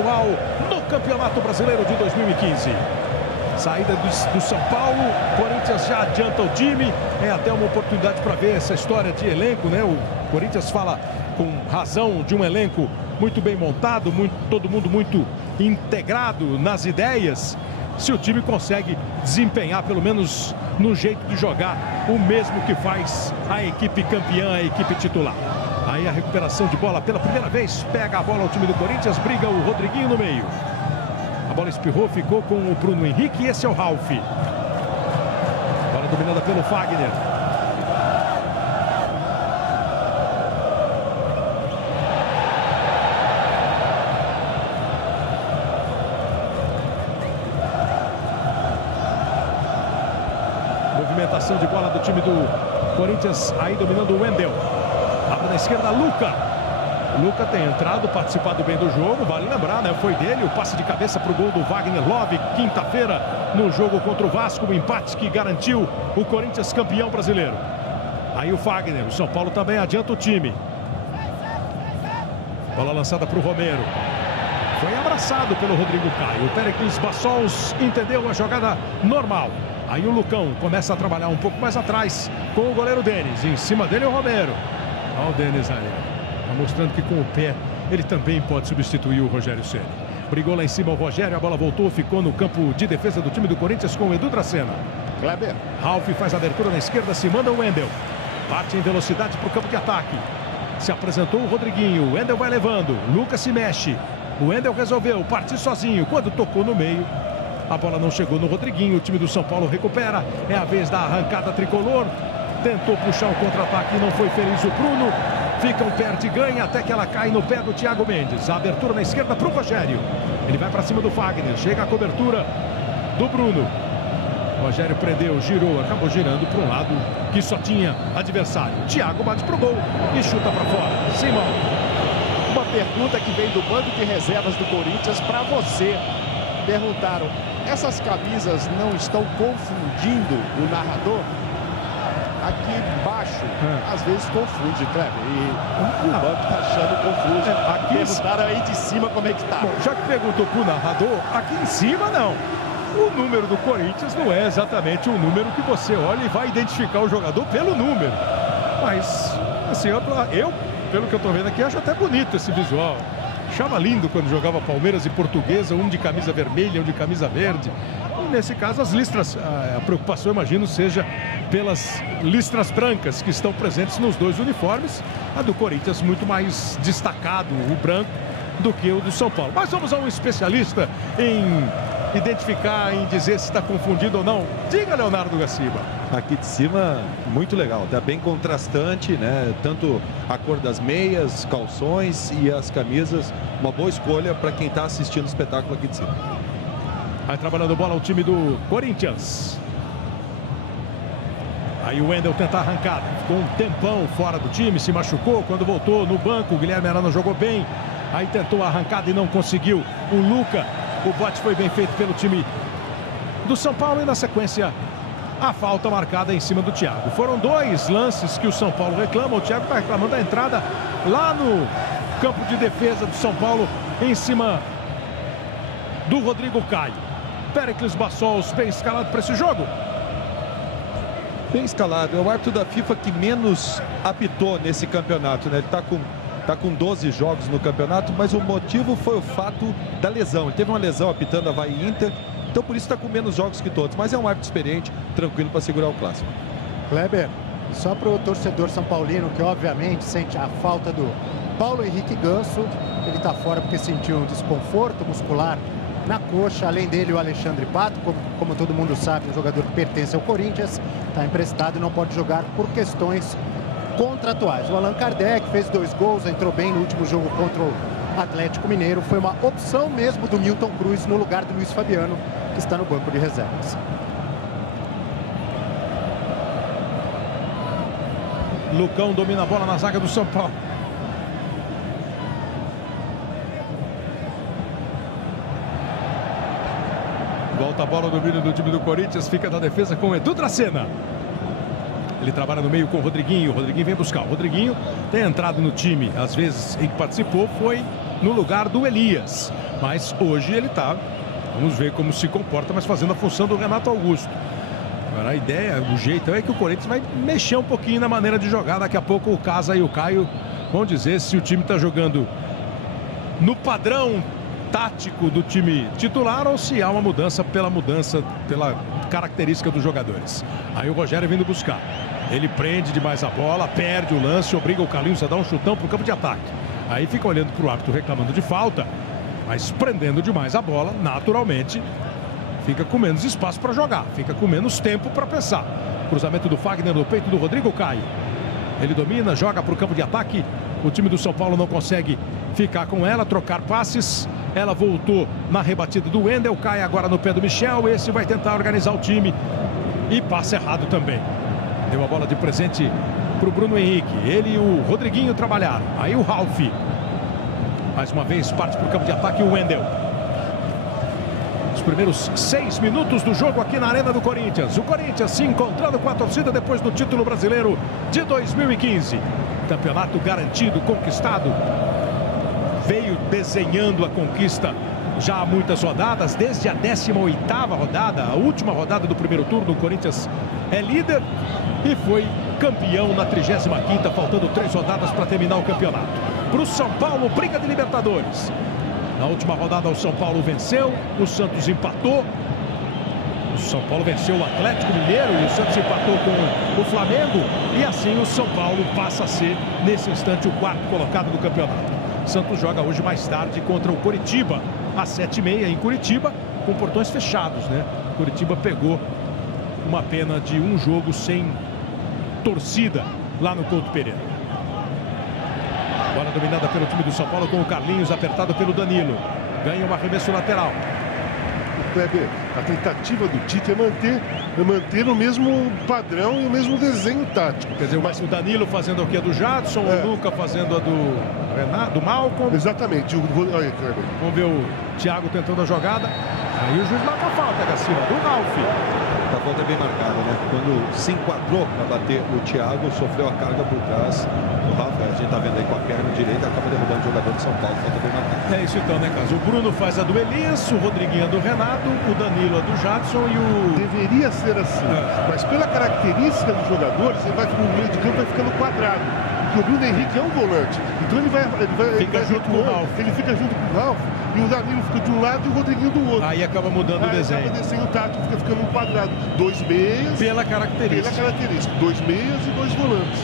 estadual no Campeonato Brasileiro de 2015. Saída do São Paulo, Corinthians já adianta o time. É até uma oportunidade para ver essa história de elenco, né? O Corinthians fala com razão de um elenco muito bem montado, todo mundo muito integrado nas ideias. Se o time consegue desempenhar, pelo menos no jeito de jogar, o mesmo que faz a equipe campeã, a equipe titular. Aí a recuperação de bola pela primeira vez, pega a bola o time do Corinthians, briga o Rodriguinho no meio. A bola espirrou, ficou com o Bruno Henrique e esse é o Ralf. Bola dominada pelo Fagner. Movimentação de bola do time do Corinthians, aí dominando o Wendel. Abre na esquerda, Luca. Luca tem entrado, participado bem do jogo, vale lembrar, né? Foi dele o passe de cabeça para o gol do Wagner Love, quinta-feira, no jogo contra o Vasco, o empate que garantiu o Corinthians campeão brasileiro. Aí o Fagner, o São Paulo também adianta o time. Bola lançada para o Romero. Foi abraçado pelo Rodrigo Caio. O Péricles Bassols entendeu a jogada normal. Aí o Lucão começa a trabalhar um pouco mais atrás com o goleiro Denis. Em cima dele o Romero. Olha o Denis aí. Está mostrando que com o pé ele também pode substituir o Rogério Ceni. Brigou lá em cima o Rogério, a bola voltou, ficou no campo de defesa do time do Corinthians com o Edu Dracena. Kleber. Ralf faz a abertura na esquerda, se manda o Wendel. Parte em velocidade para o campo de ataque. Se apresentou o Rodriguinho, o Wendel vai levando, Lucas se mexe. O Wendel resolveu partir sozinho, quando tocou no meio. A bola não chegou no Rodriguinho, o time do São Paulo recupera. É a vez da arrancada tricolor. Tentou puxar o contra-ataque, não foi feliz o Bruno. Fica um perde e ganha até que ela cai no pé do Thiago Mendes. A abertura na esquerda para o Rogério. Ele vai para cima do Fagner. Chega a cobertura do Bruno. O Rogério prendeu, girou, acabou girando para um lado que só tinha adversário. Thiago bate para o gol e chuta para fora. Simão. Uma pergunta que vem do banco de reservas do Corinthians para você. Perguntaram, essas camisas não estão confundindo o narrador? Aqui embaixo, às vezes confunde, Kleber. E o banco tá achando confuso. Aqui perguntaram aí de cima como é que tá. Bom, já que perguntou pro narrador, aqui em cima não. O número do Corinthians não é exatamente o número que você olha e vai identificar o jogador pelo número. Mas, assim, eu pelo que eu tô vendo aqui, acho até bonito esse visual. Achava lindo quando jogava Palmeiras e Portuguesa, um de camisa vermelha, um de camisa verde. E nesse caso, as listras, a preocupação, imagino, seja pelas listras brancas que estão presentes nos dois uniformes. A do Corinthians muito mais destacado, o branco, do que o do São Paulo. Mas vamos a um especialista em identificar, em dizer se está confundido ou não. Diga, Leonardo Gaciba. Aqui de cima, muito legal. Tá bem contrastante, né? Tanto a cor das meias, calções e as camisas. Uma boa escolha para quem está assistindo o espetáculo aqui de cima. Vai trabalhando bola o time do Corinthians. Aí o Wendel tenta a arrancada. Ficou um tempão fora do time, se machucou. Quando voltou no banco, o Guilherme Arana jogou bem. Aí tentou a arrancada e não conseguiu. O Luca, o bote foi bem feito pelo time do São Paulo. E na sequência, a falta marcada em cima do Thiago. Foram dois lances que o São Paulo reclama. O Thiago está reclamando da entrada lá no campo de defesa do São Paulo, em cima do Rodrigo Caio. Péricles Bassols, bem escalado para esse jogo. Bem escalado. É o árbitro da FIFA que menos apitou nesse campeonato, né? Ele tá com 12 jogos no campeonato, mas o motivo foi o fato da lesão. Ele teve uma lesão apitando a Avaí Inter, então por isso está com menos jogos que todos. Mas é um árbitro experiente, tranquilo para segurar o clássico. Kleber, só para o torcedor são paulino, que obviamente sente a falta do Paulo Henrique Ganso. Ele está fora porque sentiu um desconforto muscular na coxa. Além dele, o Alexandre Pato, como todo mundo sabe, um jogador que pertence ao Corinthians, está emprestado e não pode jogar por questões contratuais. O Allan Kardec fez 2 gols, entrou bem no último jogo contra o Atlético Mineiro. Foi uma opção mesmo do Milton Cruz no lugar do Luiz Fabiano, que está no banco de reservas. Lucão domina a bola na zaga do São Paulo. Volta a bola, domínio do time do Corinthians, fica na defesa com o Edu Dracena. Ele trabalha no meio com o Rodriguinho. O Rodriguinho vem buscar. O Rodriguinho tem entrado no time, às vezes em que participou, foi no lugar do Elias. Mas hoje ele está, vamos ver como se comporta, mas fazendo a função do Renato Augusto. Agora a ideia, o jeito é que o Corinthians vai mexer um pouquinho na maneira de jogar. Daqui a pouco o Casa e o Caio vão dizer se o time está jogando no padrão tático do time titular ou se há uma mudança, pela característica dos jogadores. Aí o Rogério vindo buscar. Ele prende demais a bola, perde o lance, obriga o Carlinhos a dar um chutão para o campo de ataque. Aí fica olhando para o árbitro reclamando de falta, mas prendendo demais a bola, naturalmente, fica com menos espaço para jogar, fica com menos tempo para pensar. Cruzamento do Fagner no peito do Rodrigo Caio. Ele domina, joga para o campo de ataque. O time do São Paulo não consegue ficar com ela, trocar passes. Ela voltou na rebatida do Wendel, cai agora no pé do Michel. Esse vai tentar organizar o time e passa errado também. Deu a bola de presente para o Bruno Henrique. Ele e o Rodriguinho trabalharam. Aí o Ralf. Mais uma vez parte para o campo de ataque o Wendel. Os primeiros 6 minutos do jogo aqui na Arena do Corinthians. O Corinthians se encontrando com a torcida depois do título brasileiro de 2015. Campeonato garantido, conquistado. Veio desenhando a conquista já há muitas rodadas, desde a 18ª rodada, a última rodada do primeiro turno. O Corinthians é líder e foi campeão na 35ª, faltando 3 rodadas para terminar o campeonato. Para o São Paulo, briga de Libertadores. Na última rodada o São Paulo venceu, o Santos empatou. O São Paulo venceu o Atlético Mineiro e o Santos empatou com o Flamengo. E assim o São Paulo passa a ser, nesse instante, o 4º colocado do campeonato. Santos joga hoje mais tarde contra o Coritiba, às 7h30 em Curitiba, com portões fechados, né? Curitiba pegou uma pena de um jogo sem torcida lá no Couto Pereira. Bola dominada pelo time do São Paulo com o Carlinhos, apertado pelo Danilo. Ganha um arremesso lateral. Kleber, a tentativa do Tite é manter o mesmo padrão e o mesmo desenho tático. Quer dizer, mas o Danilo fazendo o que? A do Jadson, o Luca fazendo a do Renato, do Malcom. Exatamente. Olha, Kleber. Vamos ver o Thiago tentando a jogada. Aí o juiz marca a falta, Garcia, do Ralf. A falta é bem marcada, né? Quando se enquadrou para bater, o Thiago sofreu a carga por trás. O Rafa, a gente tá vendo aí com a perna direita, acaba derrubando o jogador de São Paulo. Falta bem marcada. É isso então, né, Caso? O Bruno faz a do Elias, o Rodriguinho a do Renato, o Danilo a do Jadson e o... Deveria ser assim, mas pela característica dos jogadores, ele vai no meio de campo, vai ficando quadrado. Porque o Bruno Henrique é um volante, então ele vai junto com o Ralf. Ele fica junto com o Ralf e o Danilo fica de um lado e o Rodriguinho do outro. Aí acaba mudando o desenho. Acaba o desenho tático, fica ficando um quadrado. 2 meias. Pela característica. 2 meias e 2 volantes.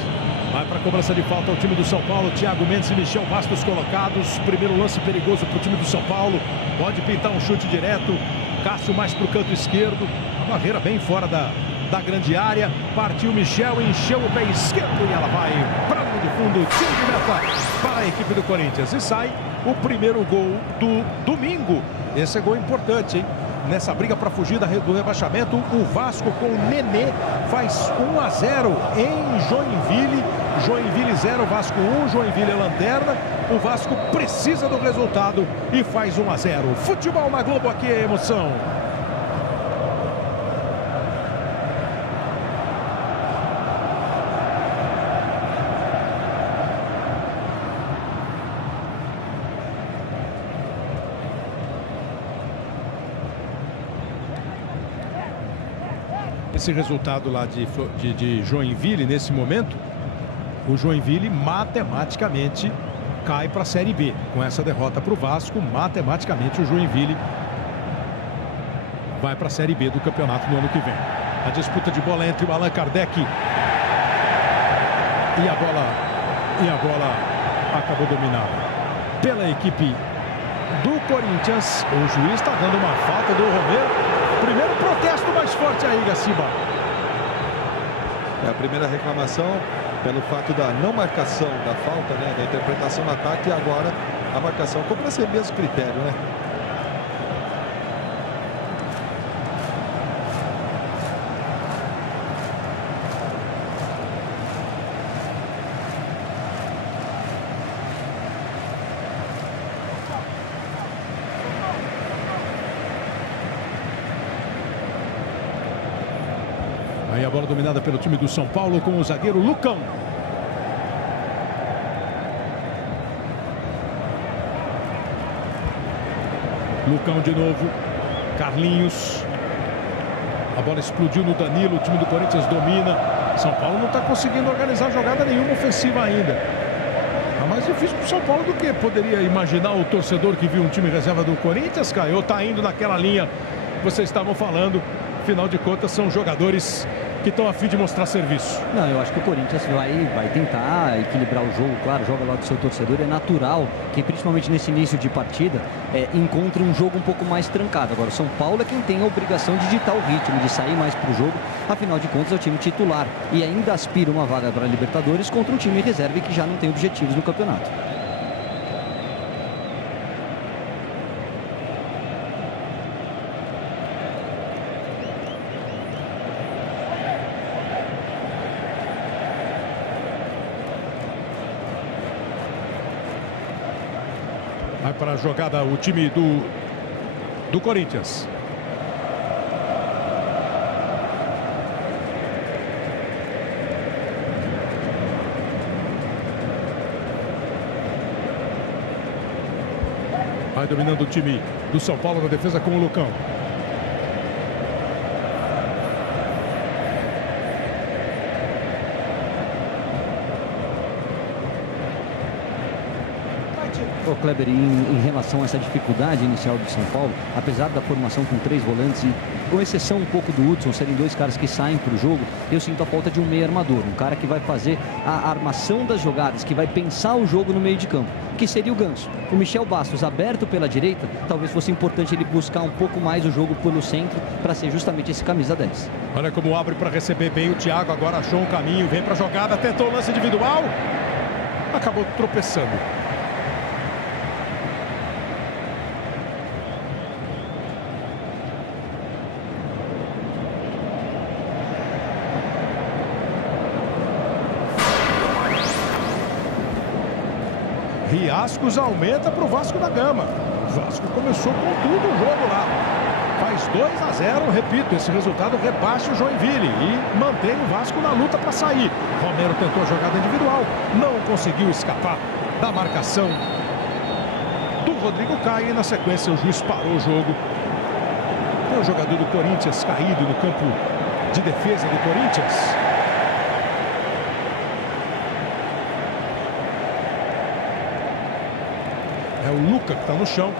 Vai para a cobrança de falta o time do São Paulo. Thiago Mendes e Michel Bastos colocados. Primeiro lance perigoso para o time do São Paulo. Pode pintar um chute direto. Cássio mais para o canto esquerdo. A barreira bem fora da grande área. Partiu Michel, encheu o pé esquerdo e ela vai para o de fundo. Tiro de meta para a equipe do Corinthians. E sai o primeiro gol do domingo. Esse é gol importante, hein? Nessa briga para fugir do rebaixamento, o Vasco com o Nenê faz 1-0 em Joinville. Joinville 0, Vasco 1, Joinville é lanterna. O Vasco precisa do resultado e faz 1-0. Futebol na Globo, aqui é emoção. Esse resultado lá de Joinville, nesse momento, o Joinville matematicamente cai para a Série B. Com essa derrota para o Vasco, matematicamente o Joinville vai para a Série B do campeonato no ano que vem. A disputa de bola entre o Allan Kardec e a bola acabou dominada pela equipe do Corinthians. O juiz está dando uma falta do Romero. Primeiro protesto mais forte aí, Gaciba. É a primeira reclamação pelo fato da não marcação da falta, né? Da interpretação no ataque, e agora a marcação. Como para ser mesmo critério, né? Aí a bola dominada pelo time do São Paulo com o zagueiro Lucão. Lucão de novo. Carlinhos. A bola explodiu no Danilo. O time do Corinthians domina. São Paulo não está conseguindo organizar jogada nenhuma ofensiva ainda. Tá mais difícil para o São Paulo do que poderia imaginar o torcedor que viu um time reserva do Corinthians, Caio. Está indo naquela linha que vocês estavam falando. Afinal de contas, são jogadores que estão a fim de mostrar serviço. Não, eu acho que o Corinthians vai tentar equilibrar o jogo, claro, joga lá do seu torcedor. É natural que, principalmente nesse início de partida, encontre um jogo um pouco mais trancado. Agora, o São Paulo é quem tem a obrigação de ditar o ritmo, de sair mais para o jogo. Afinal de contas, é o time titular e ainda aspira uma vaga para a Libertadores contra um time reserva que já não tem objetivos no campeonato. Vai para a jogada o time do Corinthians. Vai dominando o time do São Paulo na defesa com o Lucão. Ô Kleber, em relação a essa dificuldade inicial do São Paulo, apesar da formação com 3 volantes e com exceção um pouco do Hudson, serem 2 caras que saem para o jogo, eu sinto a falta de um meio armador, um cara que vai fazer a armação das jogadas, que vai pensar o jogo no meio de campo, que seria o Ganso. O Michel Bastos aberto pela direita, talvez fosse importante ele buscar um pouco mais o jogo pelo centro para ser justamente esse camisa 10. Olha como abre para receber bem o Thiago, agora achou um caminho, vem para a jogada, tentou o lance individual, acabou tropeçando. Riascos aumenta para o Vasco da Gama. O Vasco começou com tudo o jogo lá. Faz 2-0, repito, esse resultado rebaixa o Joinville e mantém o Vasco na luta para sair. Romero tentou a jogada individual, não conseguiu escapar da marcação do Rodrigo Caio e na sequência o juiz parou o jogo. Tem o jogador do Corinthians caído no campo de defesa do Corinthians. É o Luca que está no chão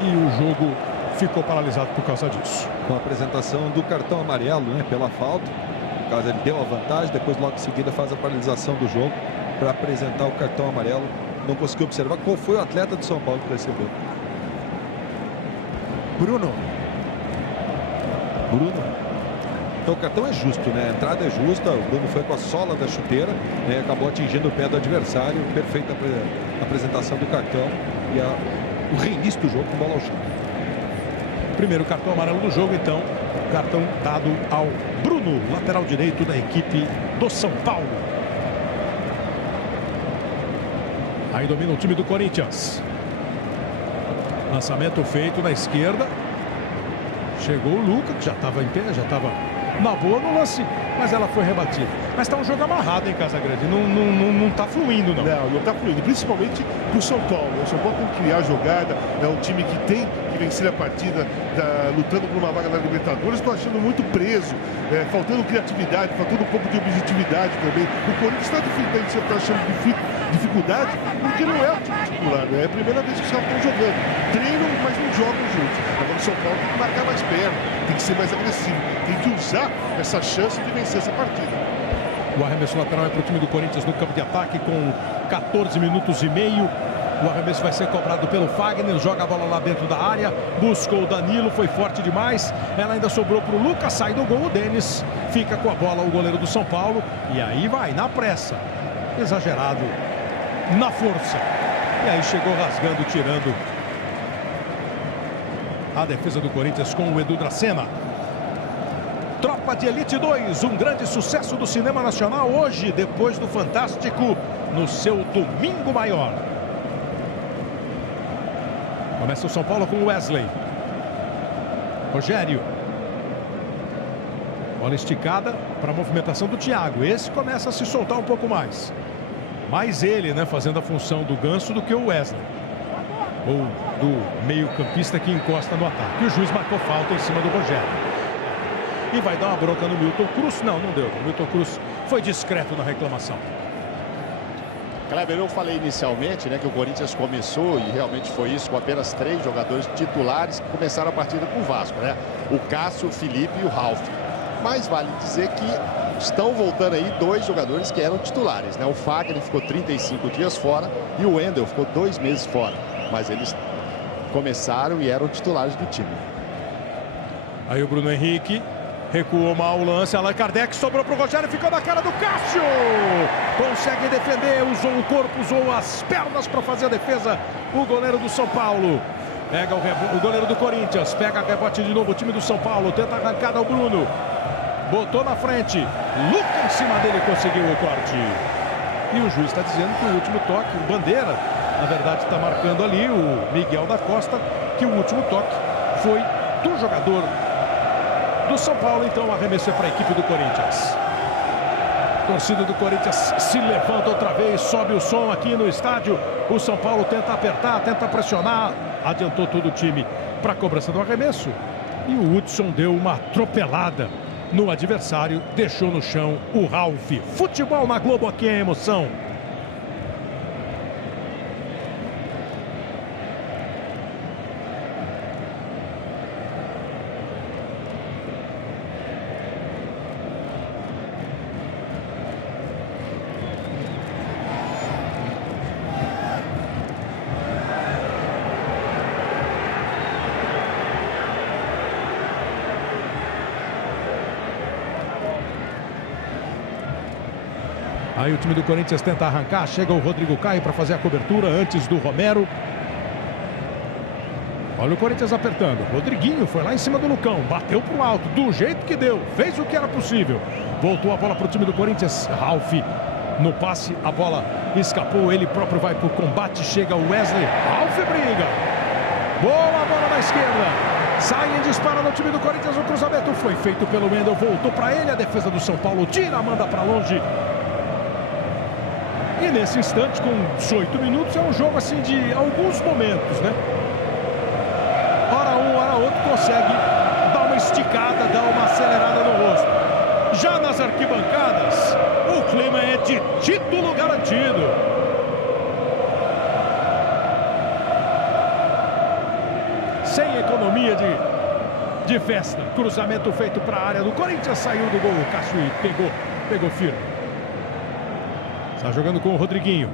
e o jogo ficou paralisado por causa disso. Com a apresentação do cartão amarelo, né, pela falta. No caso, ele deu a vantagem, depois logo em seguida faz a paralisação do jogo para apresentar o cartão amarelo. Não conseguiu observar qual foi o atleta de São Paulo que recebeu. Bruno. Então o cartão é justo, né? A entrada é justa, o Bruno foi com a sola da chuteira, né? Acabou atingindo o pé do adversário. Perfeita apresentação do cartão e o reinício do jogo com bola ao chão. Primeiro cartão amarelo do jogo, então. Cartão dado ao Bruno, lateral direito da equipe do São Paulo. Aí domina o time do Corinthians. Lançamento feito na esquerda. Chegou o Luca, que já estava em pé, já estava na boa no lance, mas ela foi rebatida. Mas está um jogo amarrado em Casagrande, não está fluindo, não. Não está fluindo, principalmente para o São Paulo. O São Paulo tem que criar jogada, é um time que tem que vencer a partida, lutando por uma vaga na Libertadores. Estou achando muito preso, faltando criatividade, faltando um pouco de objetividade também. O Corinthians está achando dificuldade, porque não é o time titular, né? É a primeira vez que os caras estão jogando. Treinam, mas não jogam juntos. Agora o São Paulo tem que marcar mais perna, tem que ser mais agressivo, tem que usar essa chance de vencer essa partida. O arremesso lateral é para o time do Corinthians no campo de ataque com 14 minutos e meio. O arremesso vai ser cobrado pelo Fagner, joga a bola lá dentro da área, buscou o Danilo, foi forte demais. Ela ainda sobrou para o Lucas, sai do gol, o Denis fica com a bola, o goleiro do São Paulo. E aí vai, na pressa, exagerado, na força. E aí chegou rasgando, tirando a defesa do Corinthians com o Edu Dracena. Tropa de Elite 2, um grande sucesso do cinema nacional hoje, depois do Fantástico, no seu domingo maior. Começa o São Paulo com o Wesley. Rogério. Bola esticada para a movimentação do Thiago. Esse começa a se soltar um pouco mais. Mais ele, né, fazendo a função do Ganso do que o Wesley. ou do meio-campista que encosta no ataque. E o juiz marcou falta em cima do Rogério. E vai dar uma bronca no Milton Cruz. Não deu. O Milton Cruz foi discreto na reclamação. Kleber, eu falei inicialmente, né, que o Corinthians começou, e realmente foi isso, com apenas 3 jogadores titulares que começaram a partida com o Vasco, né? O Cássio, o Felipe e o Ralf. Mas vale dizer que estão voltando aí 2 jogadores que eram titulares, né? O Fagner ficou 35 dias fora e o Wendel ficou 2 meses fora. Mas eles começaram e eram titulares do time. Aí o Bruno Henrique recuou mal o lance. Allan Kardec sobrou para o Rogério, ficou na cara do Cássio. Consegue defender, usou o corpo, usou as pernas para fazer a defesa. O goleiro do São Paulo. Pega o goleiro do Corinthians, pega rebote de novo o time do São Paulo. Tenta a arrancada ao Bruno. Botou na frente. Luca em cima dele, conseguiu o corte. E o juiz está dizendo que o último toque, o Bandeira, na verdade está marcando ali, o Miguel da Costa, que o último toque foi do jogador do São Paulo. Então o arremesso é para a equipe do Corinthians. A torcida do Corinthians se levanta outra vez, sobe o som aqui no estádio. O São Paulo tenta apertar, tenta pressionar. Adiantou todo o time para a cobrança do arremesso. E o Hudson deu uma atropelada no adversário, deixou no chão o Ralf. Futebol na Globo, aqui é emoção. Aí o time do Corinthians tenta arrancar, chega o Rodrigo Caio para fazer a cobertura antes do Romero. Olha o Corinthians apertando. Rodriguinho foi lá em cima do Lucão, bateu pro alto, do jeito que deu, fez o que era possível. Voltou a bola para o time do Corinthians. Ralf no passe, a bola escapou, ele próprio vai pro combate, chega o Wesley. Ralf briga. Boa bola na esquerda. Sai em disparo no time do Corinthians, o cruzamento foi feito pelo Wendel, voltou para ele, a defesa do São Paulo tira, manda para longe. E nesse instante, com 18 minutos, é um jogo assim de alguns momentos, né? Hora um, hora outro, consegue dar uma esticada, dar uma acelerada no rosto. Já nas arquibancadas, o clima é de título garantido. Sem economia de festa. Cruzamento feito para a área do Corinthians, saiu do gol. O Cássio pegou firme. Está jogando com o Rodriguinho.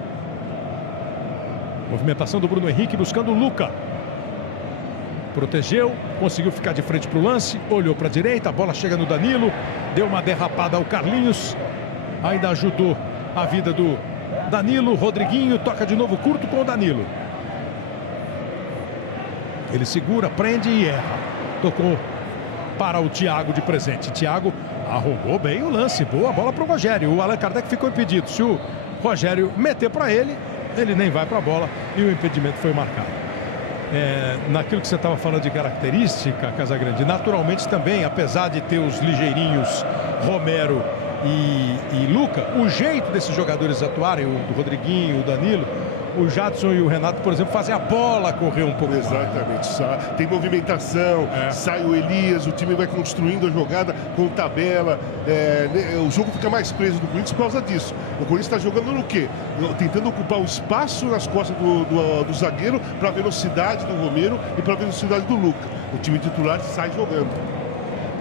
Movimentação do Bruno Henrique buscando o Luca. Protegeu, conseguiu ficar de frente para o lance. Olhou para a direita, a bola chega no Danilo. Deu uma derrapada ao Carlinhos. Ainda ajudou a vida do Danilo. Rodriguinho toca de novo curto com o Danilo. Ele segura, prende e erra. Tocou para o Thiago de presente. Thiago arrumou bem o lance. Boa bola para o Rogério. O Allan Kardec ficou impedido. Se o Rogério meter para ele, ele nem vai para a bola e o impedimento foi marcado. Naquilo que você estava falando de característica, Casagrande, naturalmente também, apesar de ter os ligeirinhos Romero e Luca, o jeito desses jogadores atuarem, o do Rodriguinho, o Danilo, o Jadson e o Renato, por exemplo, fazem a bola correr um pouco. Exatamente, tem movimentação, sai o Elias, o time vai construindo a jogada com tabela, o jogo fica mais preso do Corinthians por causa disso. O Corinthians está jogando no quê? Tentando ocupar o espaço nas costas do zagueiro para a velocidade do Romero e para a velocidade do Luca. O time titular sai jogando.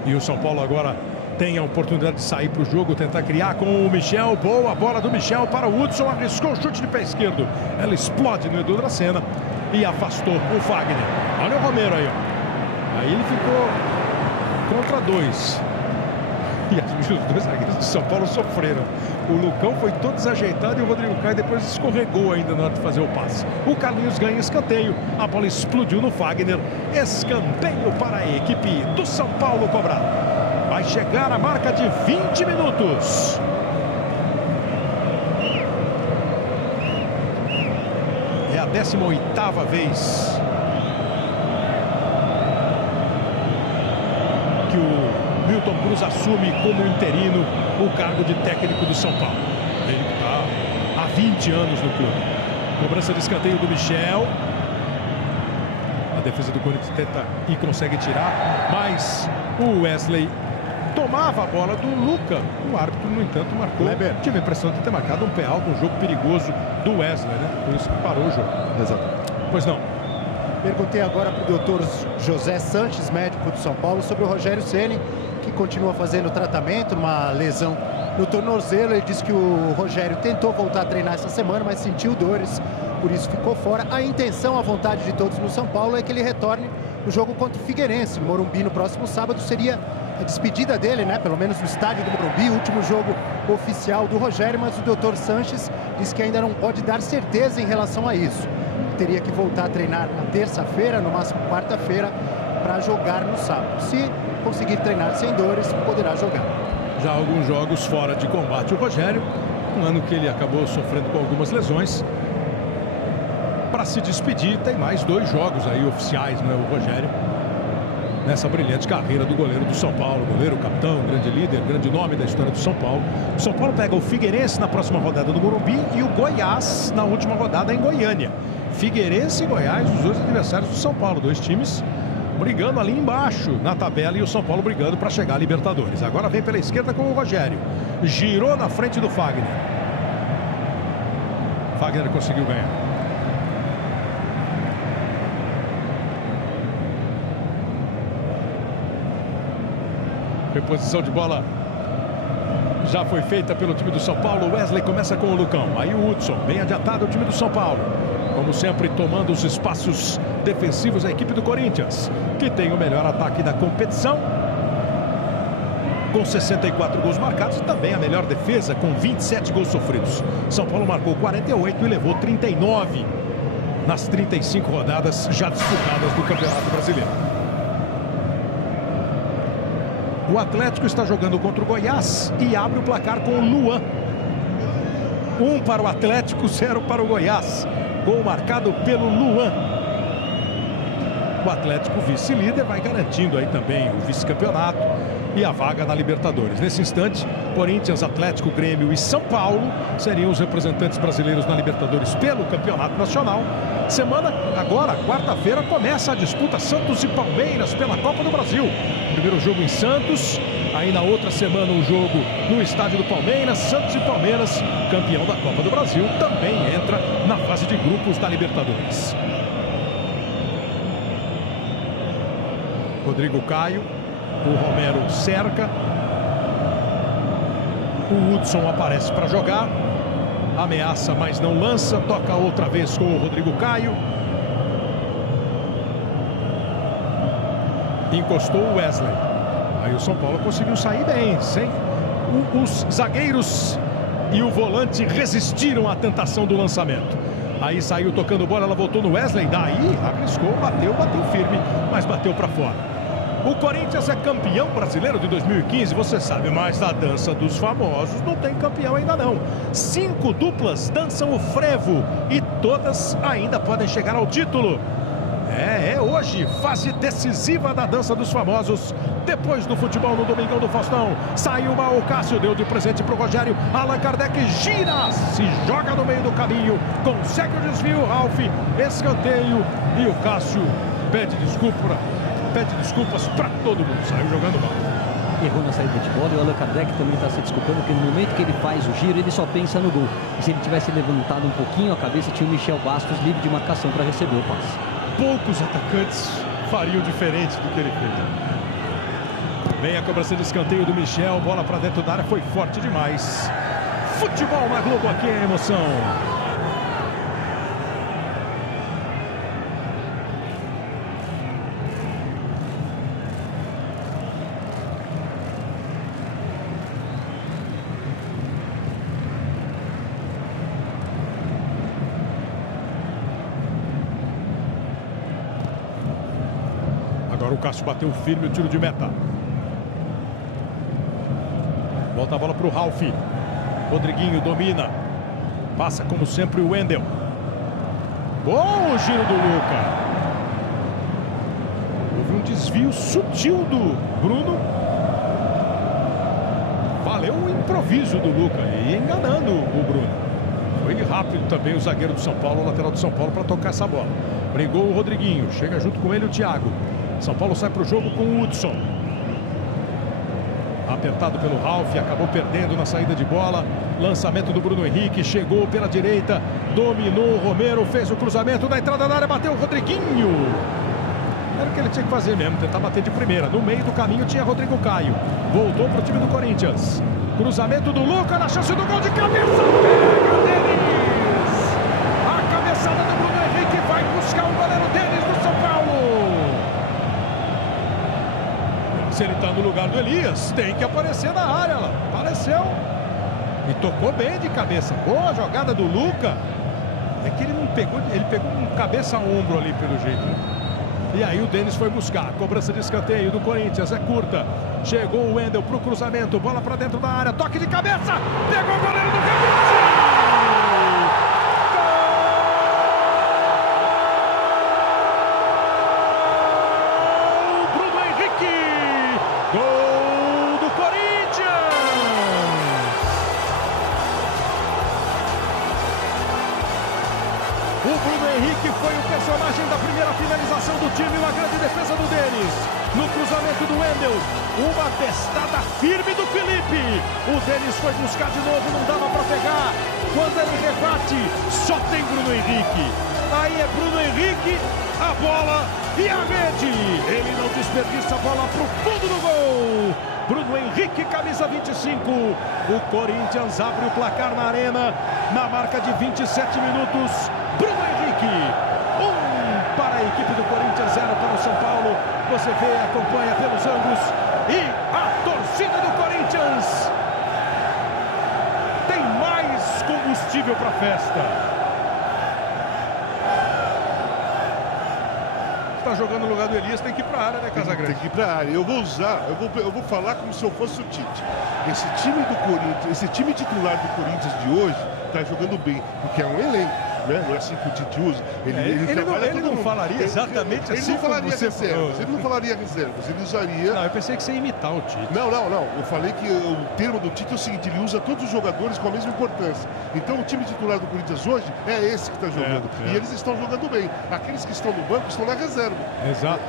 E o São Paulo agora tem a oportunidade de sair para o jogo, tentar criar com o Michel. Boa bola do Michel para o Hudson, arriscou o chute de pé esquerdo. Ela explode no Edu Dracena e afastou o Fagner. Olha o Romero aí, ó. Aí ele ficou contra 2. E os 2 zagueiros do São Paulo sofreram. O Lucão foi todo desajeitado e o Rodrigo Caio depois escorregou ainda na hora de fazer o passe. O Carlinhos ganha escanteio. A bola explodiu no Fagner. Escanteio para a equipe do São Paulo cobrar. Vai chegar a marca de 20 minutos. É a 18ª vez que o Milton Cruz assume como interino o cargo de técnico do São Paulo. Ele está há 20 anos no clube. Cobrança de escanteio do Michel. defesa do Corinthians tenta e consegue tirar, mas o Wesley tomava a bola do Luca. O árbitro, no entanto, marcou. Tive a impressão de ter marcado um pé alto, um jogo perigoso do Wesley, né? Por isso que parou o jogo. Exatamente. Pois não. Perguntei agora para o doutor José Sanches, médico do São Paulo, sobre o Rogério Ceni, que continua fazendo tratamento, uma lesão no tornozelo. Ele disse que o Rogério tentou voltar a treinar essa semana, mas sentiu dores, por isso ficou fora. A intenção, a vontade de todos no São Paulo é que ele retorne no jogo contra o Figueirense, no Morumbi, no próximo sábado. Seria a despedida dele, né? Pelo menos no estádio do Morumbi, o último jogo oficial do Rogério, mas o doutor Sanches disse que ainda não pode dar certeza em relação a isso. Teria que voltar a treinar na terça-feira, no máximo quarta-feira, para jogar no sábado. Se conseguir treinar sem dores, poderá jogar. Já alguns jogos fora de combate o Rogério, um ano que ele acabou sofrendo com algumas lesões. Para se despedir, tem mais 2 jogos aí oficiais, né, o Rogério, nessa brilhante carreira do goleiro do São Paulo, goleiro, capitão, grande líder, grande nome da história do São Paulo. O São Paulo pega o Figueirense na próxima rodada do Morumbi e o Goiás na última rodada em Goiânia. Figueirense e Goiás, os dois adversários do São Paulo, 2 times brigando ali embaixo na tabela e o São Paulo brigando para chegar à Libertadores. Agora vem pela esquerda com o Rogério, girou na frente do Fagner. Fagner conseguiu ganhar. Reposição de bola já foi feita pelo time do São Paulo. Wesley começa com o Lucão. Aí o Hudson, bem adiantado o time do São Paulo. Como sempre, tomando os espaços defensivos a equipe do Corinthians, que tem o melhor ataque da competição, com 64 gols marcados, e também a melhor defesa, com 27 gols sofridos. São Paulo marcou 48 e levou 39 nas 35 rodadas já disputadas do Campeonato Brasileiro. O Atlético está jogando contra o Goiás e abre o placar com o Luan. 1 para o Atlético, 0 para o Goiás. Gol marcado pelo Luan. O Atlético, vice-líder, vai garantindo aí também o vice-campeonato e a vaga na Libertadores. Nesse instante, Corinthians, Atlético, Grêmio e São Paulo seriam os representantes brasileiros na Libertadores pelo Campeonato Nacional. Semana agora, quarta-feira, começa a disputa Santos e Palmeiras pela Copa do Brasil. Primeiro jogo em Santos, aí na outra semana um jogo no estádio do Palmeiras. Santos e Palmeiras, campeão da Copa do Brasil, também entra na fase de grupos da Libertadores. Rodrigo Caio, o Romero cerca, o Hudson aparece para jogar, ameaça, mas não lança, toca outra vez com o Rodrigo Caio. Encostou o Wesley. Aí o São Paulo conseguiu sair bem, sem os zagueiros e o volante resistiram à tentação do lançamento. Aí saiu tocando bola, ela voltou no Wesley, daí arriscou, bateu firme, mas bateu para fora. O Corinthians é campeão brasileiro de 2015, você sabe, mas na dança dos famosos não tem campeão ainda não. 5 duplas dançam o frevo e todas ainda podem chegar ao título. É hoje, fase decisiva da dança dos famosos. Depois do futebol no Domingão do Faustão, saiu mal o Cássio, deu de presente para o Rogério. Allan Kardec gira, se joga no meio do caminho, consegue o desvio, Ralf, escanteio e o Cássio pede desculpas para todo mundo, saiu jogando mal. Errou na saída de bola e o Allan Kardec também está se desculpando, porque no momento que ele faz o giro, ele só pensa no gol. E se ele tivesse levantado um pouquinho a cabeça, tinha o Michel Bastos livre de marcação para receber o passe. Poucos atacantes fariam diferente do que ele fez. Vem a cobrança de escanteio do Michel, bola para dentro da área, foi forte demais. Futebol na Globo, aqui é emoção. Agora o Cássio bateu firme o tiro de meta. Volta a bola para o Ralf. Rodriguinho domina. Passa como sempre o Wendel. Bom o giro do Luca. Houve um desvio sutil do Bruno. Valeu o improviso do Luca e enganando o Bruno. Foi rápido também o zagueiro do São Paulo, o lateral do São Paulo, para tocar essa bola. Brigou o Rodriguinho. Chega junto com ele o Thiago. São Paulo sai para o jogo com o Hudson. Apertado pelo Ralf, acabou perdendo na saída de bola. Lançamento do Bruno Henrique, chegou pela direita, dominou o Romero, fez o cruzamento na entrada da área, bateu o Rodriguinho. Era o que ele tinha que fazer mesmo, tentar bater de primeira. No meio do caminho tinha Rodrigo Caio. Voltou para o time do Corinthians. Cruzamento do Luca na chance do gol de cabeça. Pega o Denis. A cabeçada do Bruno Henrique vai buscar o goleiro Denis do São Paulo. Se ele está no lugar do Elias, tem que aparecer na área lá. Apareceu. E tocou bem de cabeça. Boa jogada do Luca. É que ele não pegou, ele pegou um cabeça a ombro ali pelo jeito, né? E aí o Denis foi buscar. Cobrança de escanteio do Corinthians, é curta. Chegou o Wendel pro cruzamento, bola para dentro da área, toque de cabeça. Pegou o goleiro do Campinense. O Bruno Henrique foi o personagem da primeira finalização do time, uma grande defesa do Denis. No cruzamento do Wendel, uma testada firme do Felipe. O Denis foi buscar de novo, não dava para pegar. Quando ele rebate, só tem Bruno Henrique. Aí é Bruno Henrique, a bola e a rede. Ele não desperdiça a bola para o fundo do gol. Bruno Henrique, camisa 25. O Corinthians abre o placar na Arena, na marca de 27 minutos. Bruno Henrique, 1 para a equipe do Corinthians, 0 para o São Paulo. Você vê, acompanha pelos ângulos. E a torcida do Corinthians tem mais combustível para a festa. Está jogando no lugar do Elias, tem que ir para a área, né, Casagrande? Tem que ir para a área. Eu vou falar como se eu fosse o Tite. Esse time do Corinthians, esse time titular do Corinthians de hoje está jogando bem, porque é um elenco. Né? Não é assim que o Tite usa. Ele não falaria exatamente assim. Ele não falaria reservas. Ele não falaria reservas. Ele usaria. Não, eu pensei que você ia imitar o Tite. Não. Eu falei que o termo do Tite é o seguinte: ele usa todos os jogadores com a mesma importância. Então o time titular do Corinthians hoje é esse que está jogando. E eles estão jogando bem. Aqueles que estão no banco estão na reserva. Exato.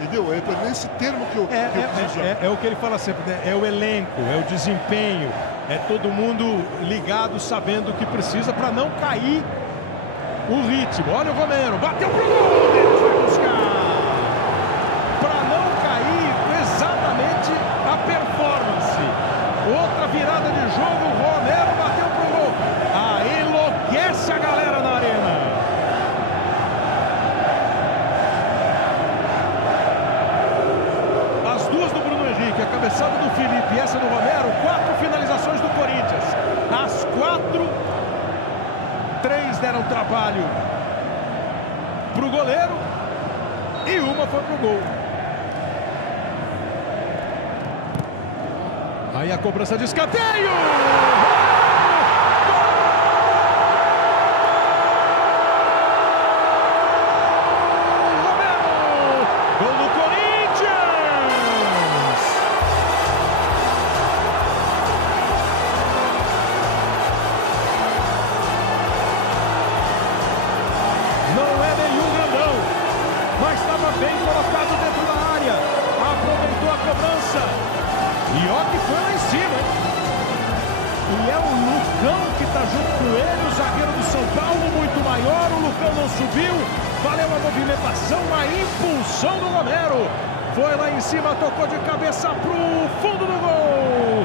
Entendeu? É nesse termo que eu preciso usar. É o que ele fala sempre, né? É o elenco, é o desempenho. É todo mundo ligado, sabendo o que precisa para não cair o ritmo. Olha o Romero, bateu pro gol, Denis vai buscar. Para não cair exatamente a performance. Outra virada de jogo, Romero bateu pro gol. Aí enlouquece a galera na Arena. As duas do Bruno Henrique, a cabeçada do Felipe e essa do Romero, 4 finalizações do Corinthians. As 4, 3 deram trabalho pro goleiro e uma foi pro gol. Aí a cobrança de escanteio. Mas estava bem colocado dentro da área. Aproveitou a cobrança. E ó que foi lá em cima. E é o Lucão que está junto com ele, o zagueiro do São Paulo, muito maior. O Lucão não subiu. Valeu a movimentação, a impulsão do Romero. Foi lá em cima, tocou de cabeça pro fundo do gol.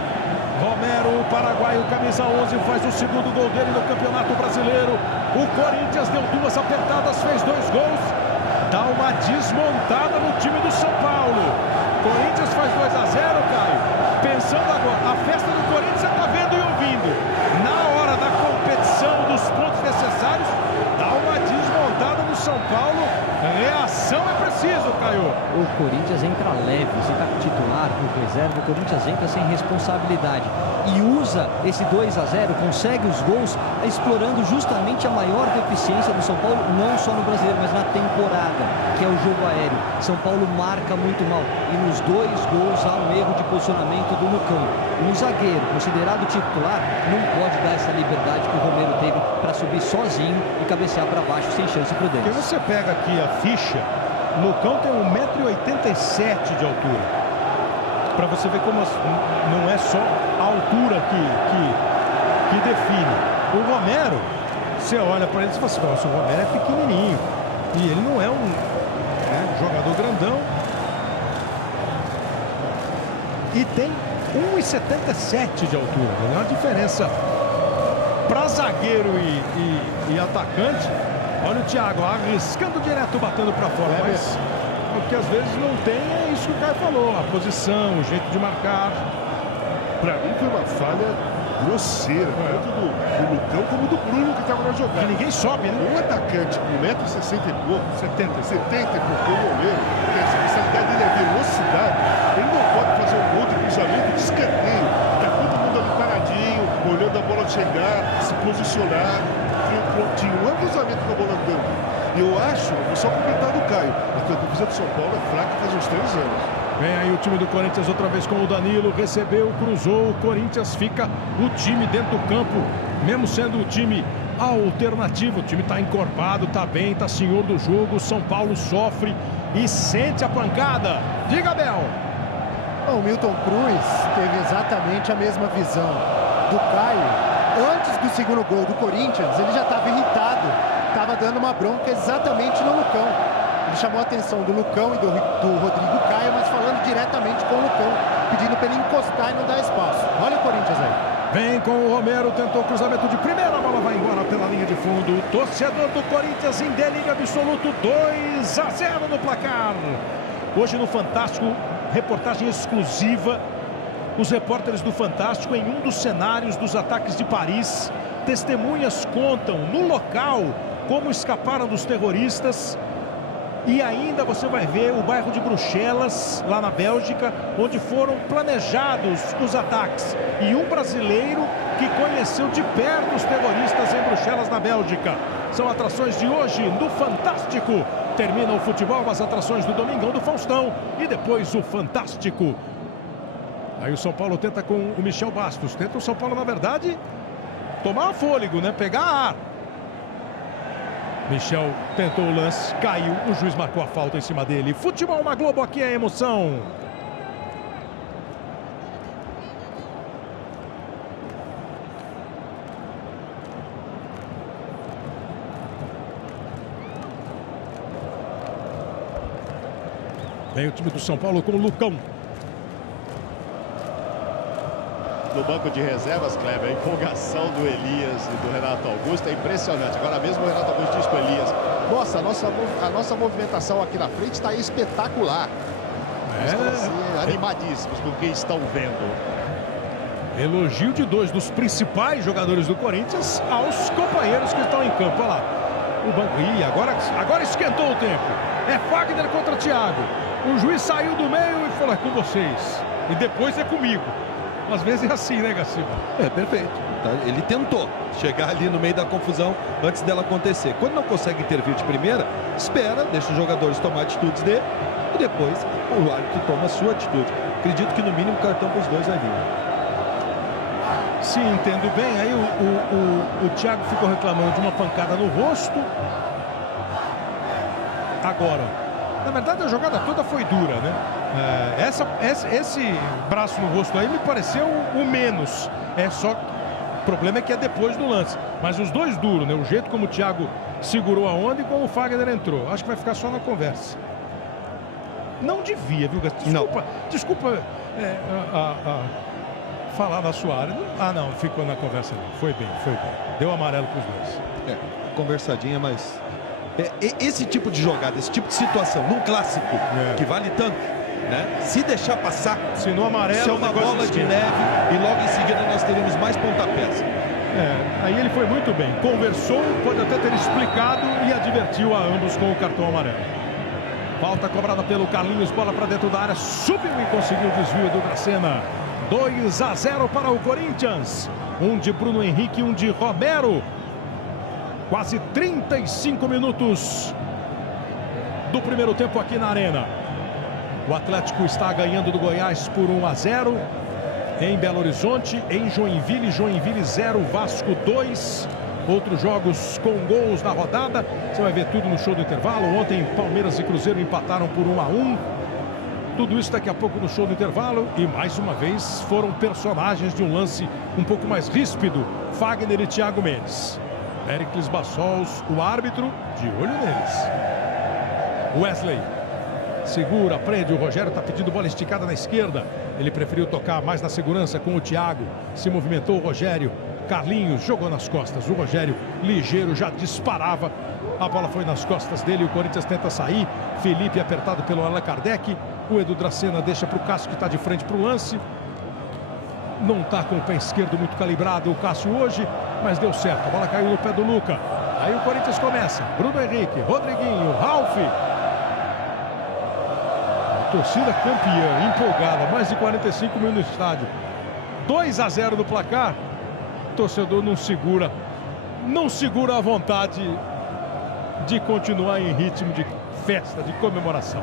Romero, o paraguaio, camisa 11, faz o segundo gol dele no Campeonato Brasileiro. O Corinthians deu 2 apertadas, fez 2 gols. Dá uma desmontada no time do São Paulo. Corinthians faz 2-0, Caio. Pensando agora, a festa do Corinthians você está vendo e ouvindo. Na hora da competição, dos pontos necessários, dá uma desmontada no São Paulo. Reação é preciso, Caio. o Corinthians entra leve. Se está titular, com reserva, o Corinthians entra sem responsabilidade. E usa esse 2-0, consegue os gols, explorando justamente a maior deficiência do São Paulo, não só no Brasileiro, mas na temporada, que é o jogo aéreo. São Paulo marca muito mal. E nos 2 gols há um erro de posicionamento do Lucão. Um zagueiro, considerado titular, não pode dar essa liberdade que o Romero teve para subir sozinho e cabecear para baixo, sem chance para o Porque Denis. você pega aqui a ficha, o Lucão tem 1,87 m de altura. Para você ver como não é só a altura que define. O Romero, você olha para ele e fala assim, nossa, o Romero é pequenininho. E ele não é um jogador grandão. E tem 1,77 de altura. É uma diferença para zagueiro e atacante. Olha o Thiago arriscando direto, batendo para fora. Mas o que às vezes não tem é isso que o Caio falou. A posição, o jeito de marcar. Para mim foi uma falha grosseira, tanto do Lucão como do Bruno que estava na jogada. E ninguém sobe, né? Um atacante com 1,60 m e pouco, 70 e pouco, o goleiro, que a especialidade dele é velocidade, ele não pode fazer um gol de cruzamento de escanteio. Está todo mundo ali paradinho, olhando a bola chegar, se posicionar. Tinha um cruzamento com a bola andando. Eu acho, vou só completar do Caio, a defesa do São Paulo é fraca faz uns 3 anos. Vem aí o time do Corinthians outra vez com o Danilo, recebeu, cruzou, o Corinthians fica o time dentro do campo, mesmo sendo o time alternativo. O time está encorpado, está bem, está senhor do jogo. O São Paulo sofre e sente a pancada. Diga, Abel. O Milton Cruz teve exatamente a mesma visão do Caio. Antes do segundo gol do Corinthians, ele já estava irritado, estava dando uma bronca exatamente no Lucão. Ele chamou a atenção do Lucão e do Rodrigo Caio, mas falando diretamente com o Lucão, pedindo para ele encostar e não dar espaço. Olha o Corinthians aí. Vem com o Romero, tentou cruzamento de primeira, a bola vai embora pela linha de fundo. O torcedor do Corinthians em delírio absoluto, 2-0 no placar. Hoje no Fantástico, reportagem exclusiva. Os repórteres do Fantástico em um dos cenários dos ataques de Paris. Testemunhas contam no local como escaparam dos terroristas. E ainda você vai ver o bairro de Bruxelas, lá na Bélgica, onde foram planejados os ataques. E um brasileiro que conheceu de perto os terroristas em Bruxelas, na Bélgica. São atrações de hoje no Fantástico. Termina o futebol, as atrações do Domingão do Faustão. E depois o Fantástico. Aí o São Paulo tenta com o Michel Bastos. Tenta o São Paulo, na verdade, tomar fôlego, né? Pegar ar. Michel tentou o lance, caiu, o juiz marcou a falta em cima dele. Futebol na Globo, aqui é emoção. Vem o time do São Paulo com o Lucão. No banco de reservas, Kleber, a empolgação do Elias e do Renato Augusto é impressionante. Agora mesmo o Renato Augusto diz para o Elias: nossa, a nossa movimentação aqui na frente está espetacular. Estão assim, animadíssimos com o que estão vendo. Elogio de 2 dos principais jogadores do Corinthians aos companheiros que estão em campo. Olha lá, o banco. Ih, agora esquentou o tempo. É Fagner contra Thiago. O juiz saiu do meio e falou: é com vocês. E depois é comigo. Às vezes é assim, né, Gaciba? É, perfeito. Ele tentou chegar ali no meio da confusão antes dela acontecer. Quando não consegue intervir de primeira, espera, deixa os jogadores tomar atitudes dele e depois o árbitro toma a sua atitude. Acredito que no mínimo o cartão para os dois vai vir. Sim, entendo bem. Aí o Thiago ficou reclamando de uma pancada no rosto. Agora, na verdade a jogada toda foi dura, né? Esse braço no rosto aí me pareceu o menos. O problema é que é depois do lance. Mas os dois duros, né? O jeito como o Thiago segurou a onda e como o Fagner entrou. Acho que vai ficar só na conversa. Não devia, viu, Gaston? Desculpa falar na sua área. Não, ficou na conversa não. Foi bem. Deu amarelo para os dois. Conversadinha, mas... esse tipo de jogada, esse tipo de situação, num clássico que vale tanto, né? Se deixar passar, se no amarelo, isso é uma bola de neve e logo em seguida nós teremos mais pontapés. Aí ele foi muito bem. Conversou, pode até ter explicado e advertiu a ambos com o cartão amarelo. Falta cobrada pelo Carlinhos, bola para dentro da área, subiu e conseguiu o desvio do Dracena. 2-0 para o Corinthians. Um de Bruno Henrique, um de Romero. Quase 35 minutos do primeiro tempo aqui na Arena. O Atlético está ganhando do Goiás por 1-0. Em Belo Horizonte, em Joinville. Joinville 0, Vasco 2. Outros jogos com gols na rodada. Você vai ver tudo no show do intervalo. Ontem Palmeiras e Cruzeiro empataram por 1-1. Tudo isso daqui a pouco no show do intervalo. E mais uma vez foram personagens de um lance um pouco mais ríspido. Fagner e Thiago Mendes. Péricles Bassols, o árbitro, de olho neles. Wesley segura, prende. O Rogério está pedindo bola esticada na esquerda. Ele preferiu tocar mais na segurança com o Thiago. Se movimentou o Rogério. Carlinhos jogou nas costas. O Rogério, ligeiro, já disparava. A bola foi nas costas dele. O Corinthians tenta sair. Felipe apertado pelo Allan Kardec. O Edu Dracena deixa para o Cássio, que está de frente para o lance. Não está com o pé esquerdo muito calibrado o Cássio hoje, mas deu certo. A bola caiu no pé do Luca. Aí o Corinthians começa. Bruno Henrique, Rodriguinho, Ralf. A torcida campeã, empolgada. Mais de 45 mil no estádio. 2-0 no placar. O torcedor não segura a vontade de continuar em ritmo de festa, de comemoração.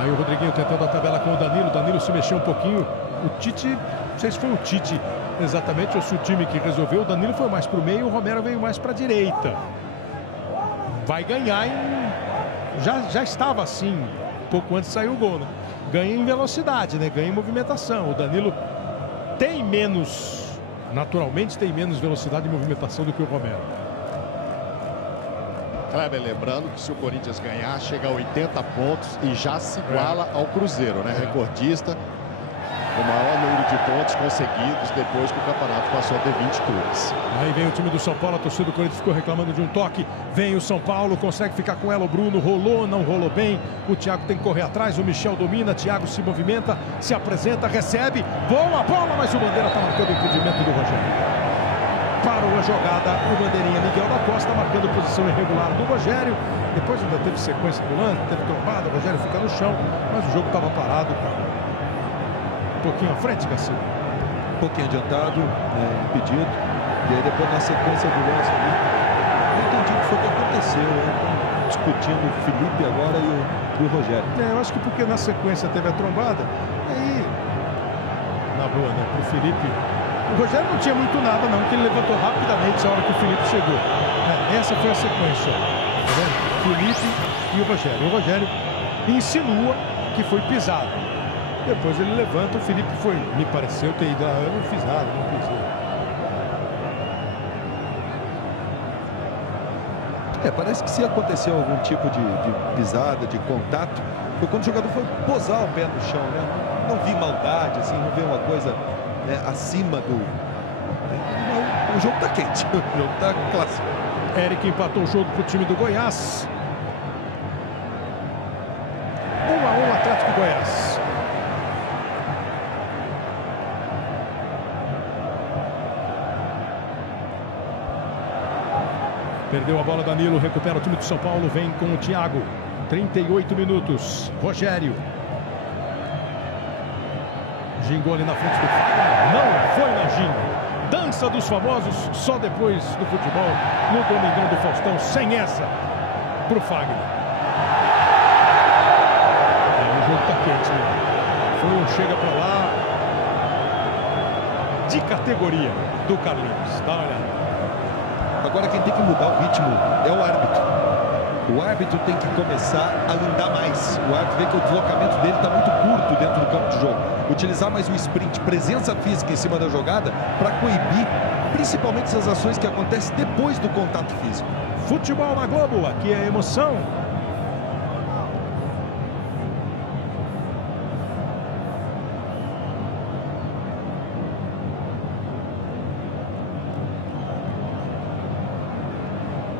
Aí o Rodriguinho tentando a tabela com o Danilo. Danilo se mexeu um pouquinho. O Tite, não sei se foi o Tite exatamente ou se o time que resolveu. O Danilo foi mais para o meio, o Romero veio mais para a direita. Vai ganhar em... Já estava assim, pouco antes saiu o gol, né? Ganha em velocidade, né? Ganha em movimentação. O Danilo tem menos, naturalmente tem menos velocidade e movimentação do que o Romero. Kleber, lembrando que se o Corinthians ganhar, chega a 80 pontos e já se iguala ao Cruzeiro, né? Recordista, o maior número de pontos conseguidos depois que o campeonato passou a ter 20 clubes. Aí vem o time do São Paulo, a torcida do Corinthians ficou reclamando de um toque. Vem o São Paulo, consegue ficar com ela, o Bruno rolou, não rolou bem. O Thiago tem que correr atrás, o Michel domina, Thiago se movimenta, se apresenta, recebe. Boa bola, mas o Bandeira está marcando o impedimento do Rogério. Parou a jogada, o bandeirinha Miguel da Costa marcando posição irregular do Rogério. Depois ainda teve sequência do lance, teve trombada, o Rogério fica no chão, mas o jogo estava parado. Um pouquinho à frente, Garcia. Um pouquinho adiantado, impedido. E aí depois na sequência do lance ali, não entendi o que foi que aconteceu, né? Discutindo o Felipe agora e o Rogério. Eu acho que porque na sequência teve a trombada, aí na boa, né? Pro Felipe. O Rogério não tinha muito nada, não, que ele levantou rapidamente na hora que o Felipe chegou. Essa foi a sequência. Tá vendo? Felipe e o Rogério. O Rogério insinua que foi pisado. Depois ele levanta, o Felipe foi, me pareceu ter ido lá, eu não fiz nada, não pisei. Parece que se aconteceu algum tipo de pisada, de contato, foi quando o jogador foi posar o pé no chão, né? Não vi maldade, assim, não vi uma coisa acima do... O jogo tá quente, o jogo tá clássico. Eric empatou o jogo pro time do Goiás. 1-1 Atlético Goiás. Perdeu a bola Danilo, recupera o time do São Paulo, vem com o Thiago. 38 minutos. Rogério. Gingou ali na frente do Fagner. Não foi na ginga. Dança dos famosos só depois do futebol. No Domingão do Faustão, sem essa, pro Fagner. O jogo tá quente, né? Foi um chega pra lá de categoria do Carlinhos. Dá uma olhada. Agora quem tem que mudar o ritmo é o árbitro. O árbitro tem que começar a andar mais. O árbitro vê que o deslocamento dele está muito curto dentro do campo de jogo. Utilizar mais o sprint, presença física em cima da jogada para coibir principalmente essas ações que acontecem depois do contato físico. Futebol na Globo, aqui é emoção.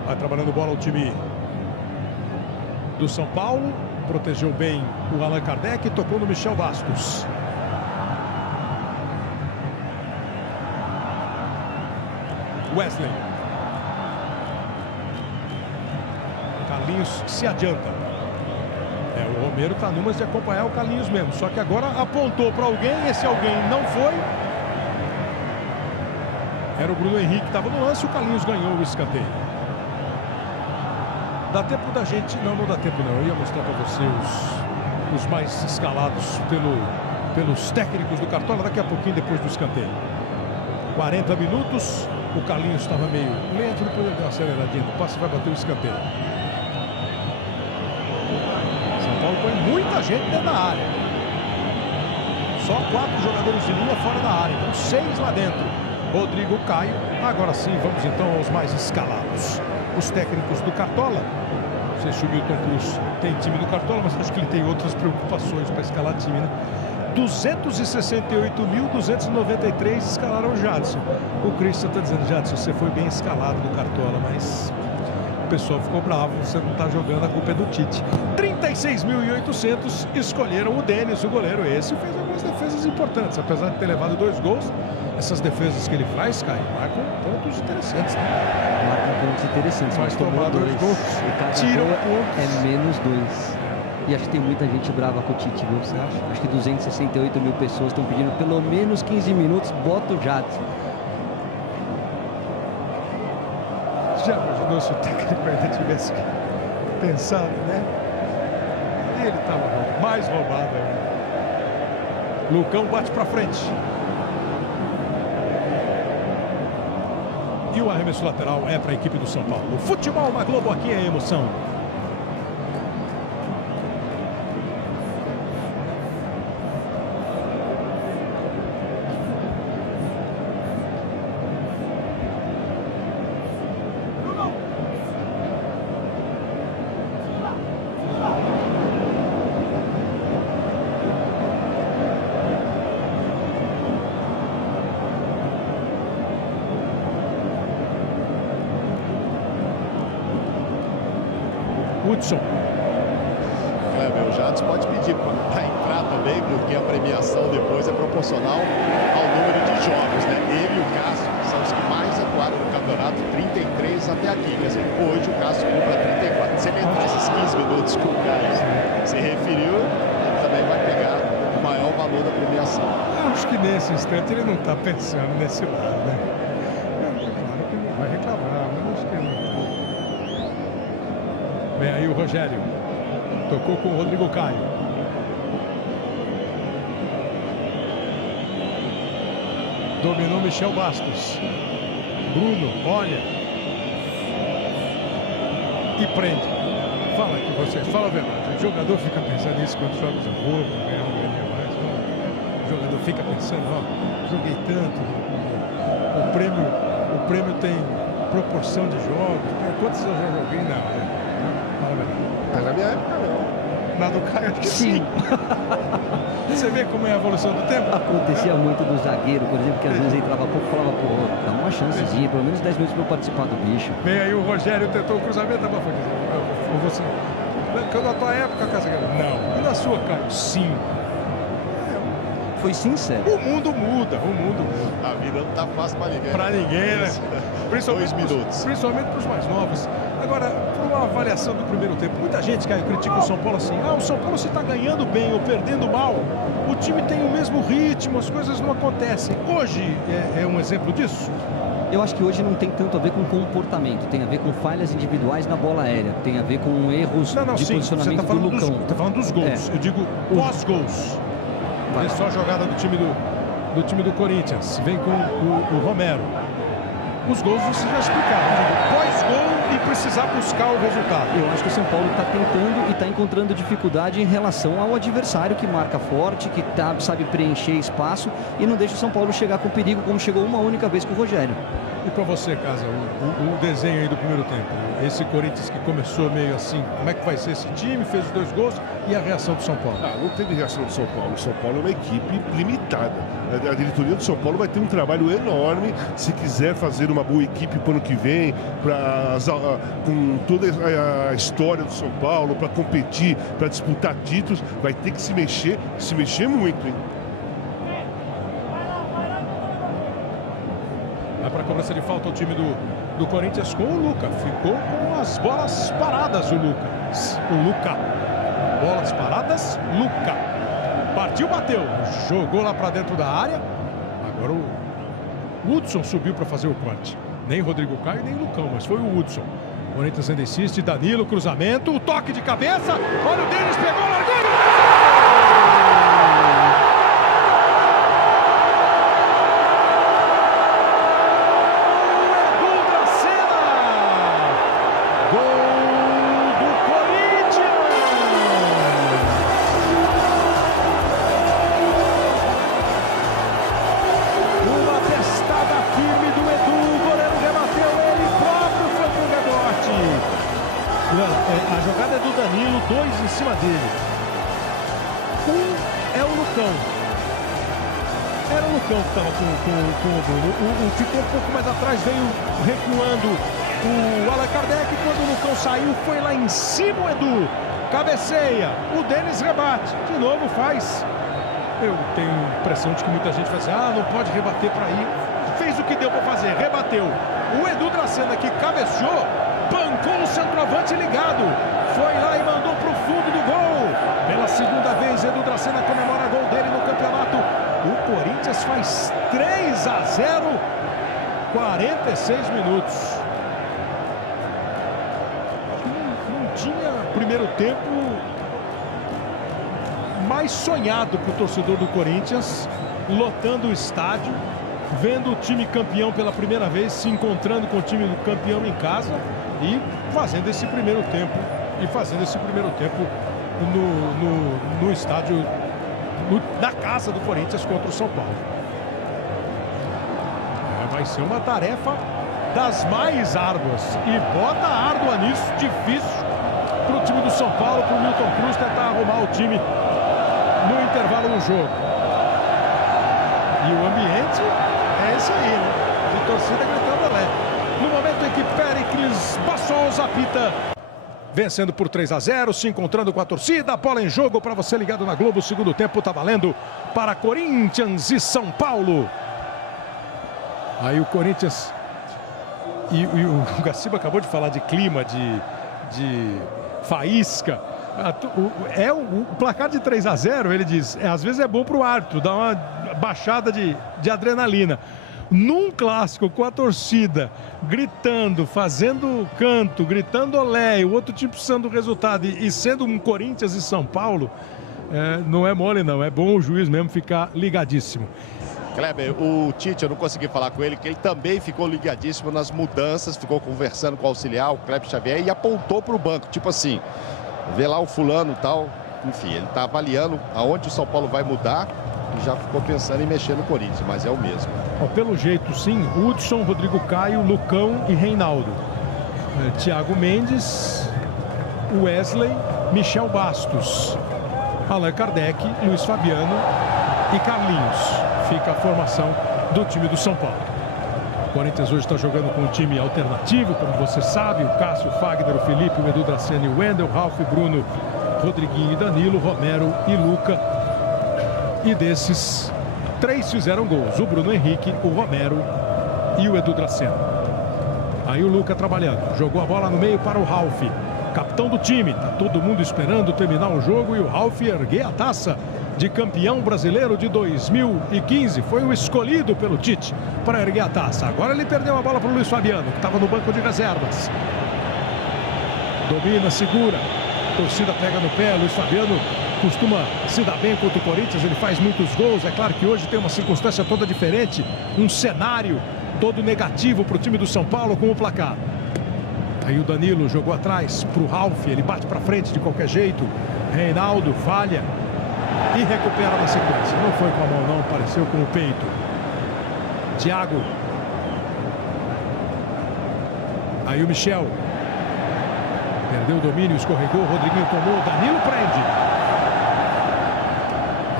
Vai trabalhando bola o time do São Paulo. Protegeu bem o Allan Kardec e tocou no Michel Bastos. Wesley. Carlinhos se adianta. O Romero tá numas de acompanhar o Carlinhos mesmo. Só que agora apontou para alguém. Esse alguém não foi. Era o Bruno Henrique que estava no lance. O Carlinhos ganhou o escanteio. Dá tempo da gente... Não dá tempo não. Eu ia mostrar para você os mais escalados pelos técnicos do Cartola daqui a pouquinho, depois do escanteio. 40 minutos. O Carlinhos estava meio lento. Depois ele deu uma aceleradinha no passe e vai bater o escanteio. Põe muita gente dentro da área. Só 4 jogadores de linha fora da área. Então 6 lá dentro. Rodrigo Caio. Agora sim, vamos então aos mais escalados. Os técnicos do Cartola. Não sei se o Milton Cruz tem time do Cartola, mas acho que ele tem outras preocupações para escalar time, né? 268.293 escalaram o Jadson. O Christian está dizendo: Jadson, você foi bem escalado do Cartola, mas... o pessoal ficou bravo, você não está jogando, a culpa é do Tite. 36.800 escolheram o Denis, o goleiro. Esse fez algumas defesas importantes, apesar de ter levado 2 gols. Essas defesas que ele faz, Caio, marcam pontos interessantes, né? Marcam pontos interessantes, mas tomou 2 gols. E cada tiram gol pontos. é menos 2. E acho que tem muita gente brava com o Tite, viu? Você acha? Acho que 268 mil pessoas estão pedindo pelo menos 15 minutos, bota o Jadson. Já imaginou se o técnico ainda tivesse pensado, né? Ele estava mais roubado ainda. Lucão bate para frente. E o arremesso lateral é para a equipe do São Paulo. O futebol na Globo, aqui é emoção. Hudson. O Jadson pode pedir para entrar também, porque a premiação depois é proporcional ao número de jogos, né? Ele e o Cássio são os que mais atuaram no campeonato, 33 até aqui. Quer dizer, hoje o Cássio cumpre 34. Se ele entrar esses 15 minutos que o Caio se referiu, ele também vai pegar o maior valor da premiação. Eu acho que nesse instante ele não está pensando nesse lado, né? Claro que ele vai reclamar, mas acho que ele não. Vem aí o Rogério. Tocou com o Rodrigo Caio. Dominou Michel Bastos. Bruno, olha. E prende. Fala aqui vocês, fala a verdade. O jogador fica pensando nisso quando joga de roupa, ganhar um ganhar mais. O jogador fica pensando, ó, joguei tanto. O prêmio tem proporção de jogos. Quantos eu já joguei? Não, né? Fala a verdade. Mas na minha época não. Na do Caio, acho que sim. Você vê como é a evolução do tempo? Acontecia muito do zagueiro, por exemplo, que às vezes entrava pouco e falava, pô, dá uma chancezinha, pelo menos 10 minutos para eu participar do bicho. Vem aí o Rogério, tentou o cruzamento, foi você. Na tua época, Casagrande? Não. E na sua, Caio? Sim. Foi sincero. O mundo muda, o mundo muda. A vida não tá fácil para ninguém. Para ninguém, né? Principalmente 2 minutos. Principalmente para os mais novos. Agora, por uma avaliação do primeiro tempo, muita gente, Caio, critica o São Paulo assim. Ah, o São Paulo se está ganhando bem ou perdendo mal, o time tem o mesmo ritmo, as coisas não acontecem. Hoje é um exemplo disso? Eu acho que hoje não tem tanto a ver com comportamento, tem a ver com falhas individuais na bola aérea, tem a ver com erros de posicionamento do Lucão. Você está falando dos gols, eu digo pós-gols. Vê só a jogada do time do Corinthians, vem com o Romero. Os gols você já explicaram, pós-gol e precisar buscar o resultado. Eu acho que o São Paulo está tentando e está encontrando dificuldade em relação ao adversário que marca forte, que sabe preencher espaço e não deixa o São Paulo chegar com perigo como chegou uma única vez com o Rogério. E para você, Casa, o desenho aí do primeiro tempo, esse Corinthians que começou meio assim, como é que vai ser esse time, fez os 2 gols e a reação do São Paulo? Não teve reação do São Paulo. O São Paulo é uma equipe limitada. A diretoria do São Paulo vai ter um trabalho enorme se quiser fazer uma boa equipe para o ano que vem, com toda a história do São Paulo, para competir, para disputar títulos, vai ter que se mexer muito, hein? Vai para cobrança de falta o time do Corinthians com o Luca. Ficou com as bolas paradas o Luca. Bolas paradas, Luca. Partiu, bateu. Jogou lá para dentro da área. Agora o Hudson subiu para fazer o corte. Nem Rodrigo Caio, nem Lucão, mas foi o Hudson. O Corinthians ainda insiste. Danilo, cruzamento. O toque de cabeça. Olha o Denis, pegou, largou. A jogada é do Danilo, 2 em cima dele. É o Lucão. Era o Lucão que estava com o Bruno. Ficou um pouco mais atrás, veio recuando o Allan Kardec. Quando o Lucão saiu, foi lá em cima o Edu. Cabeceia. O Denis rebate. De novo faz. Eu tenho a impressão de que muita gente vai dizer, não pode rebater para ir. Fez o que deu para fazer, rebateu. O Edu Dracena que cabeceou, bancou o centroavante ligado. Foi lá e mandou para o fundo do gol. Pela segunda vez, Edu Dracena comemora gol dele no campeonato. O Corinthians faz 3-0, 46 minutos. Não tinha primeiro tempo mais sonhado para o torcedor do Corinthians, lotando o estádio, vendo o time campeão pela primeira vez, se encontrando com o time do campeão em casa e fazendo esse primeiro tempo. No estádio, na casa do Corinthians contra o São Paulo. Vai ser uma tarefa das mais árduas. E bota árdua nisso, difícil para o time do São Paulo, para o Milton Cruz tentar arrumar o time no intervalo do jogo. E o ambiente é esse aí, né? De torcida gritando olé. No momento em que Péricles Bassols apita, vencendo por 3-0, se encontrando com a torcida, a bola em jogo para você ligado na Globo. O segundo tempo tá valendo para Corinthians e São Paulo. Aí o Corinthians e o Gaciba acabou de falar de clima, de faísca. O placar de 3-0, ele diz, às vezes é bom para o árbitro, dá uma baixada de adrenalina. Num clássico com a torcida gritando, fazendo canto, gritando olé, o outro time precisando do resultado e sendo um Corinthians e São Paulo, não é mole não, é bom o juiz mesmo ficar ligadíssimo. Kleber, o Tite, eu não consegui falar com ele, que ele também ficou ligadíssimo nas mudanças, ficou conversando com o auxiliar, o Kleber Xavier, e apontou para o banco, tipo assim, vê lá o fulano e tal, enfim, ele está avaliando aonde o São Paulo vai mudar e já ficou pensando em mexer no Corinthians, mas é o mesmo. Pelo jeito, sim, Hudson, Rodrigo Caio, Lucão e Reinaldo. Thiago Mendes, Wesley, Michel Bastos, Allan Kardec, Luiz Fabiano e Carlinhos. Fica a formação do time do São Paulo. O Corinthians hoje está jogando com um time alternativo, como você sabe, o Cássio, o Fagner, o Felipe, o Edu Dracena e o Wendel, Ralf, Bruno, Rodriguinho e Danilo, Romero e Luca. E desses, 3 fizeram gols, o Bruno Henrique, o Romero e o Edu Dracena. Aí o Luca trabalhando, jogou a bola no meio para o Ralf, capitão do time. Tá todo mundo esperando terminar o jogo e o Ralf erguer a taça de campeão brasileiro de 2015. Foi o escolhido pelo Tite para erguer a taça. Agora ele perdeu a bola para o Luiz Fabiano, que estava no banco de reservas. Domina, segura, a torcida pega no pé. Luiz Fabiano costuma se dar bem contra o Corinthians, ele faz muitos gols. É claro que hoje tem uma circunstância toda diferente, um cenário todo negativo para o time do São Paulo com o placar. Aí o Danilo jogou atrás para o Ralf, ele bate para frente de qualquer jeito. Reinaldo falha e recupera na sequência. Não foi com a mão não, apareceu com o peito. Thiago. Aí o Michel. Perdeu o domínio, escorregou, o Rodriguinho tomou, Danilo prende.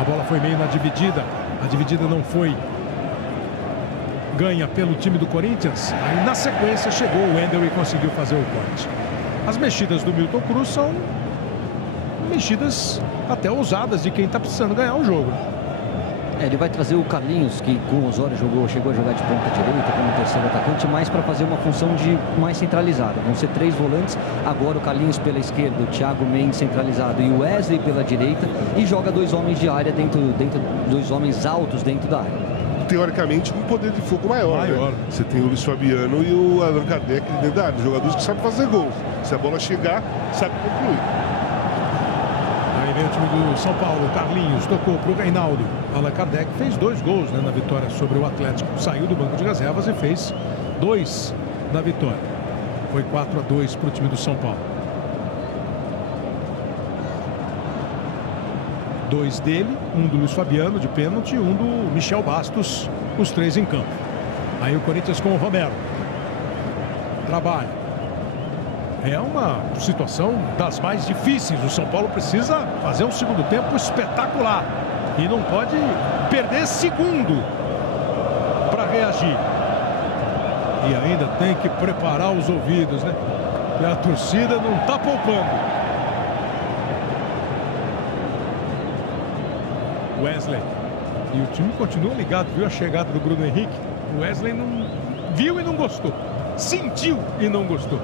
A bola foi meio na dividida. A dividida não foi ganha pelo time do Corinthians. Aí na sequência chegou o Wendel e conseguiu fazer o corte. As mexidas do Milton Cruz são mexidas até ousadas de quem está precisando ganhar o jogo. Ele vai trazer o Carlinhos, que com o Osório chegou a jogar de ponta direita como terceiro atacante, mais para fazer uma função de mais centralizada. Vão ser 3 volantes, agora o Carlinhos pela esquerda, o Thiago Mendes centralizado e o Wesley pela direita, e joga 2 homens de área dentro 2 homens altos dentro da área. Teoricamente, com um poder de fogo maior. Né? Você tem o Luiz Fabiano e o Allan Kardec dentro da área, jogadores que sabem fazer gols. Se a bola chegar, sabe concluir. Aí vem o time do São Paulo. Carlinhos tocou para o Reinaldo. Allan Kardec fez 2 gols, né, na vitória sobre o Atlético. Saiu do banco de reservas e fez 2 na vitória. Foi 4-2 para o time do São Paulo. 2 dele, um do Luiz Fabiano de pênalti e um do Michel Bastos, os 3 em campo. Aí o Corinthians com o Romero. Trabalha. É uma situação das mais difíceis. O São Paulo precisa fazer um segundo tempo espetacular. E não pode perder segundo para reagir. E ainda tem que preparar os ouvidos, né? E a torcida não está poupando. Wesley. E o time continua ligado, viu a chegada do Bruno Henrique. O Wesley não viu e não gostou. Sentiu e não gostou.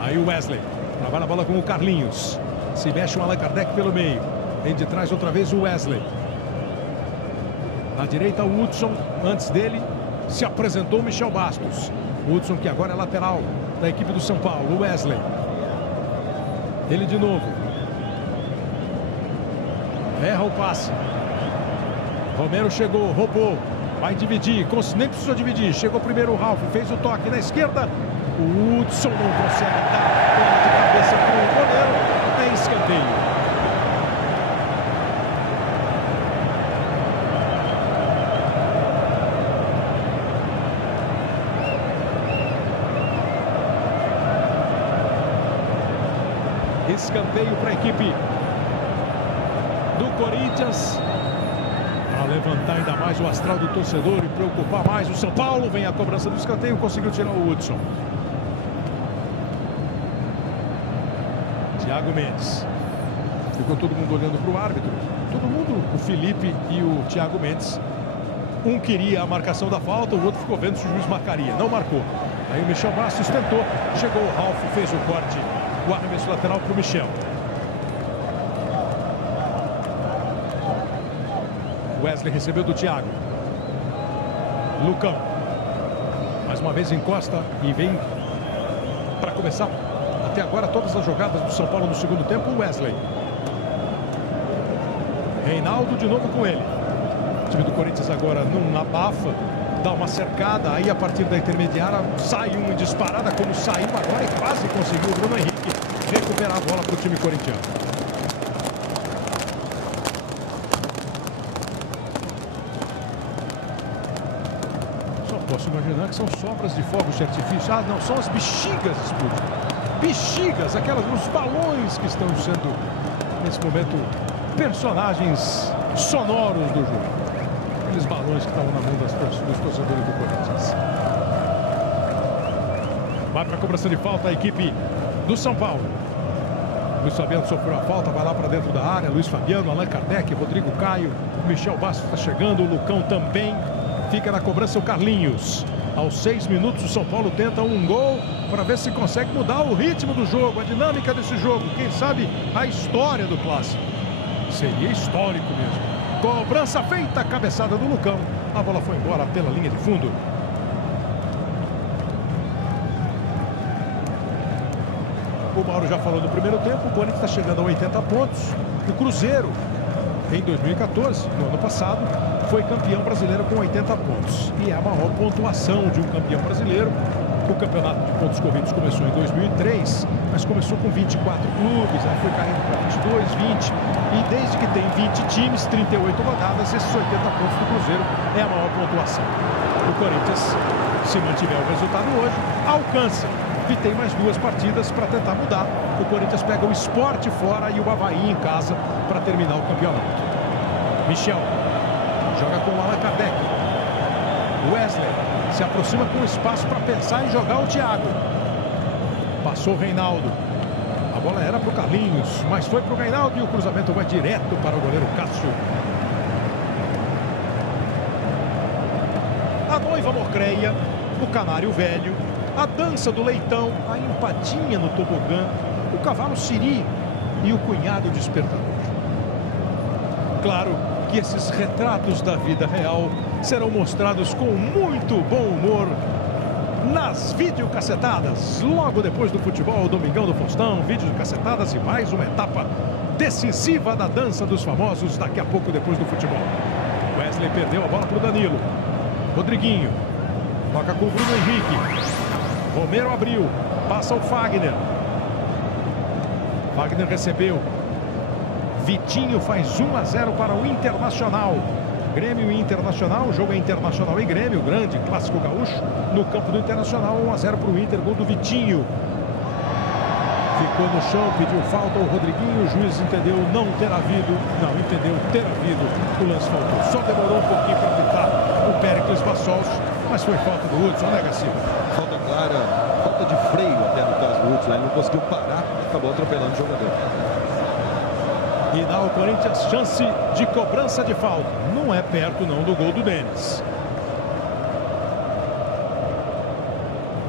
Aí o Wesley trabalha a bola com o Carlinhos. Se mexe o Allan Kardec pelo meio. Vem de trás outra vez o Wesley. Na direita o Hudson. Antes dele se apresentou o Michel Bastos. O Hudson que agora é lateral da equipe do São Paulo. O Wesley. Ele de novo. Erra o passe. Romero chegou, roubou. Vai dividir, nem precisou dividir. Chegou primeiro o Ralf, fez o toque na esquerda. O Hudson não consegue dar bola de cabeça para o goleiro. É escanteio. Escanteio para a equipe do Corinthians. Para levantar ainda mais o astral do torcedor e preocupar mais o São Paulo. Vem a cobrança do escanteio, conseguiu tirar o Hudson. Thiago Mendes. Ficou todo mundo olhando para o árbitro. Todo mundo, o Felipe e o Thiago Mendes. Um queria a marcação da falta, o outro ficou vendo se o juiz marcaria. Não marcou. Aí o Michel Bastos tentou. Chegou o Ralf, fez o corte. O arremesso lateral para o Michel. Wesley recebeu do Thiago. Lucão. Mais uma vez encosta e vem para começar. Até agora todas as jogadas do São Paulo no segundo tempo. Wesley. Reinaldo de novo com ele. O time do Corinthians agora não abafa. Dá uma cercada. Aí a partir da intermediária sai uma disparada como saiu agora e quase conseguiu o Bruno Henrique recuperar a bola para o time corintiano. Posso imaginar que são sobras de fogos de artifício. Ah, não, são as bexigas explodindo. Bexigas, os balões que estão sendo, nesse momento, personagens sonoros do jogo. Aqueles balões que estavam na mão dos torcedores do Corinthians. Vai para a cobrança de falta a equipe do São Paulo. Luiz Fabiano sofreu a falta, vai lá para dentro da área. Luiz Fabiano, Allan Kardec, Rodrigo Caio, Michel Bastos está chegando, o Lucão também. Fica na cobrança o Carlinhos. Aos 6 minutos o São Paulo tenta um gol para ver se consegue mudar o ritmo do jogo, a dinâmica desse jogo. Quem sabe a história do clássico. Seria histórico mesmo. Cobrança feita, cabeçada do Lucão. A bola foi embora pela linha de fundo. O Mauro já falou no primeiro tempo. O Corinthians está chegando a 80 pontos. O Cruzeiro, em 2014, no ano passado, foi campeão brasileiro com 80 pontos. E é a maior pontuação de um campeão brasileiro. O campeonato de pontos corridos começou em 2003, mas começou com 24 clubes, aí foi caindo para 22, 20. E desde que tem 20 times, 38 rodadas, esses 80 pontos do Cruzeiro é a maior pontuação. O Corinthians, se mantiver o resultado hoje, alcança. E tem mais 2 partidas para tentar mudar. O Corinthians pega o Sport fora e o Avaí em casa para terminar o campeonato. Michel joga com o Allan Kardec. Wesley se aproxima com espaço para pensar em jogar o Thiago. Passou o Reinaldo. A bola era para o Carlinhos, mas foi para o Reinaldo e o cruzamento vai direto para o goleiro Cássio. noiva morcreia, o canário velho, a dança do leitão, a empadinha no tobogã, o cavalo siri e o cunhado despertador. Claro que esses retratos da vida real serão mostrados com muito bom humor nas videocassetadas. Logo depois do futebol, Domingão do Faustão, videocassetadas e mais uma etapa decisiva da dança dos famosos daqui a pouco depois do futebol. Wesley perdeu a bola para o Danilo. Rodriguinho toca com o Bruno Henrique. Romero abriu, passa o Fagner. Fagner recebeu. Vitinho faz 1-0 para o Internacional. Grêmio e Internacional, o jogo é Internacional e Grêmio, grande clássico gaúcho. No campo do Internacional, 1-0 para o Inter, gol do Vitinho. Ficou no chão, pediu falta o Rodriguinho, o juiz entendeu não ter havido, não, entendeu ter havido, o lance faltou. Só demorou um pouquinho para apitar o Péricles Bassols, mas foi falta do Hudson, né, Garcia? Falta clara, falta de freio até no caso do Hudson, ele não conseguiu parar, acabou atropelando o jogador. E dá ao Corinthians chance de cobrança de falta. Não é perto não do gol do Denis.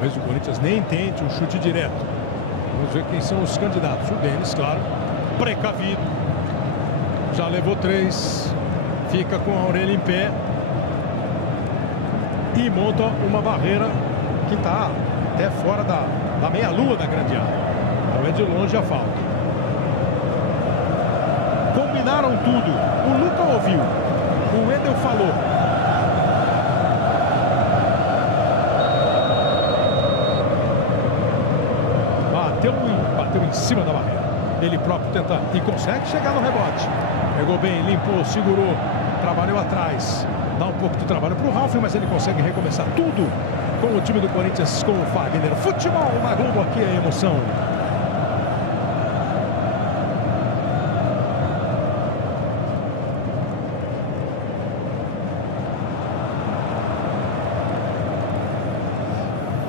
Mas o Corinthians nem tente um chute direto. Vamos ver quem são os candidatos. O Denis, claro, precavido. Já levou 3. Fica com a orelha em pé. E monta uma barreira que está até fora da meia-lua da grande área. Então é de longe a falta. Combinaram tudo. O Luca ouviu. O Wendel falou. Bateu em cima da barreira. Ele próprio tenta e consegue chegar no rebote. Pegou bem, limpou, segurou, trabalhou atrás. Dá um pouco de trabalho para o Ralf, mas ele consegue recomeçar tudo com o time do Corinthians, com o Fagner. Futebol na Globo, aqui é emoção.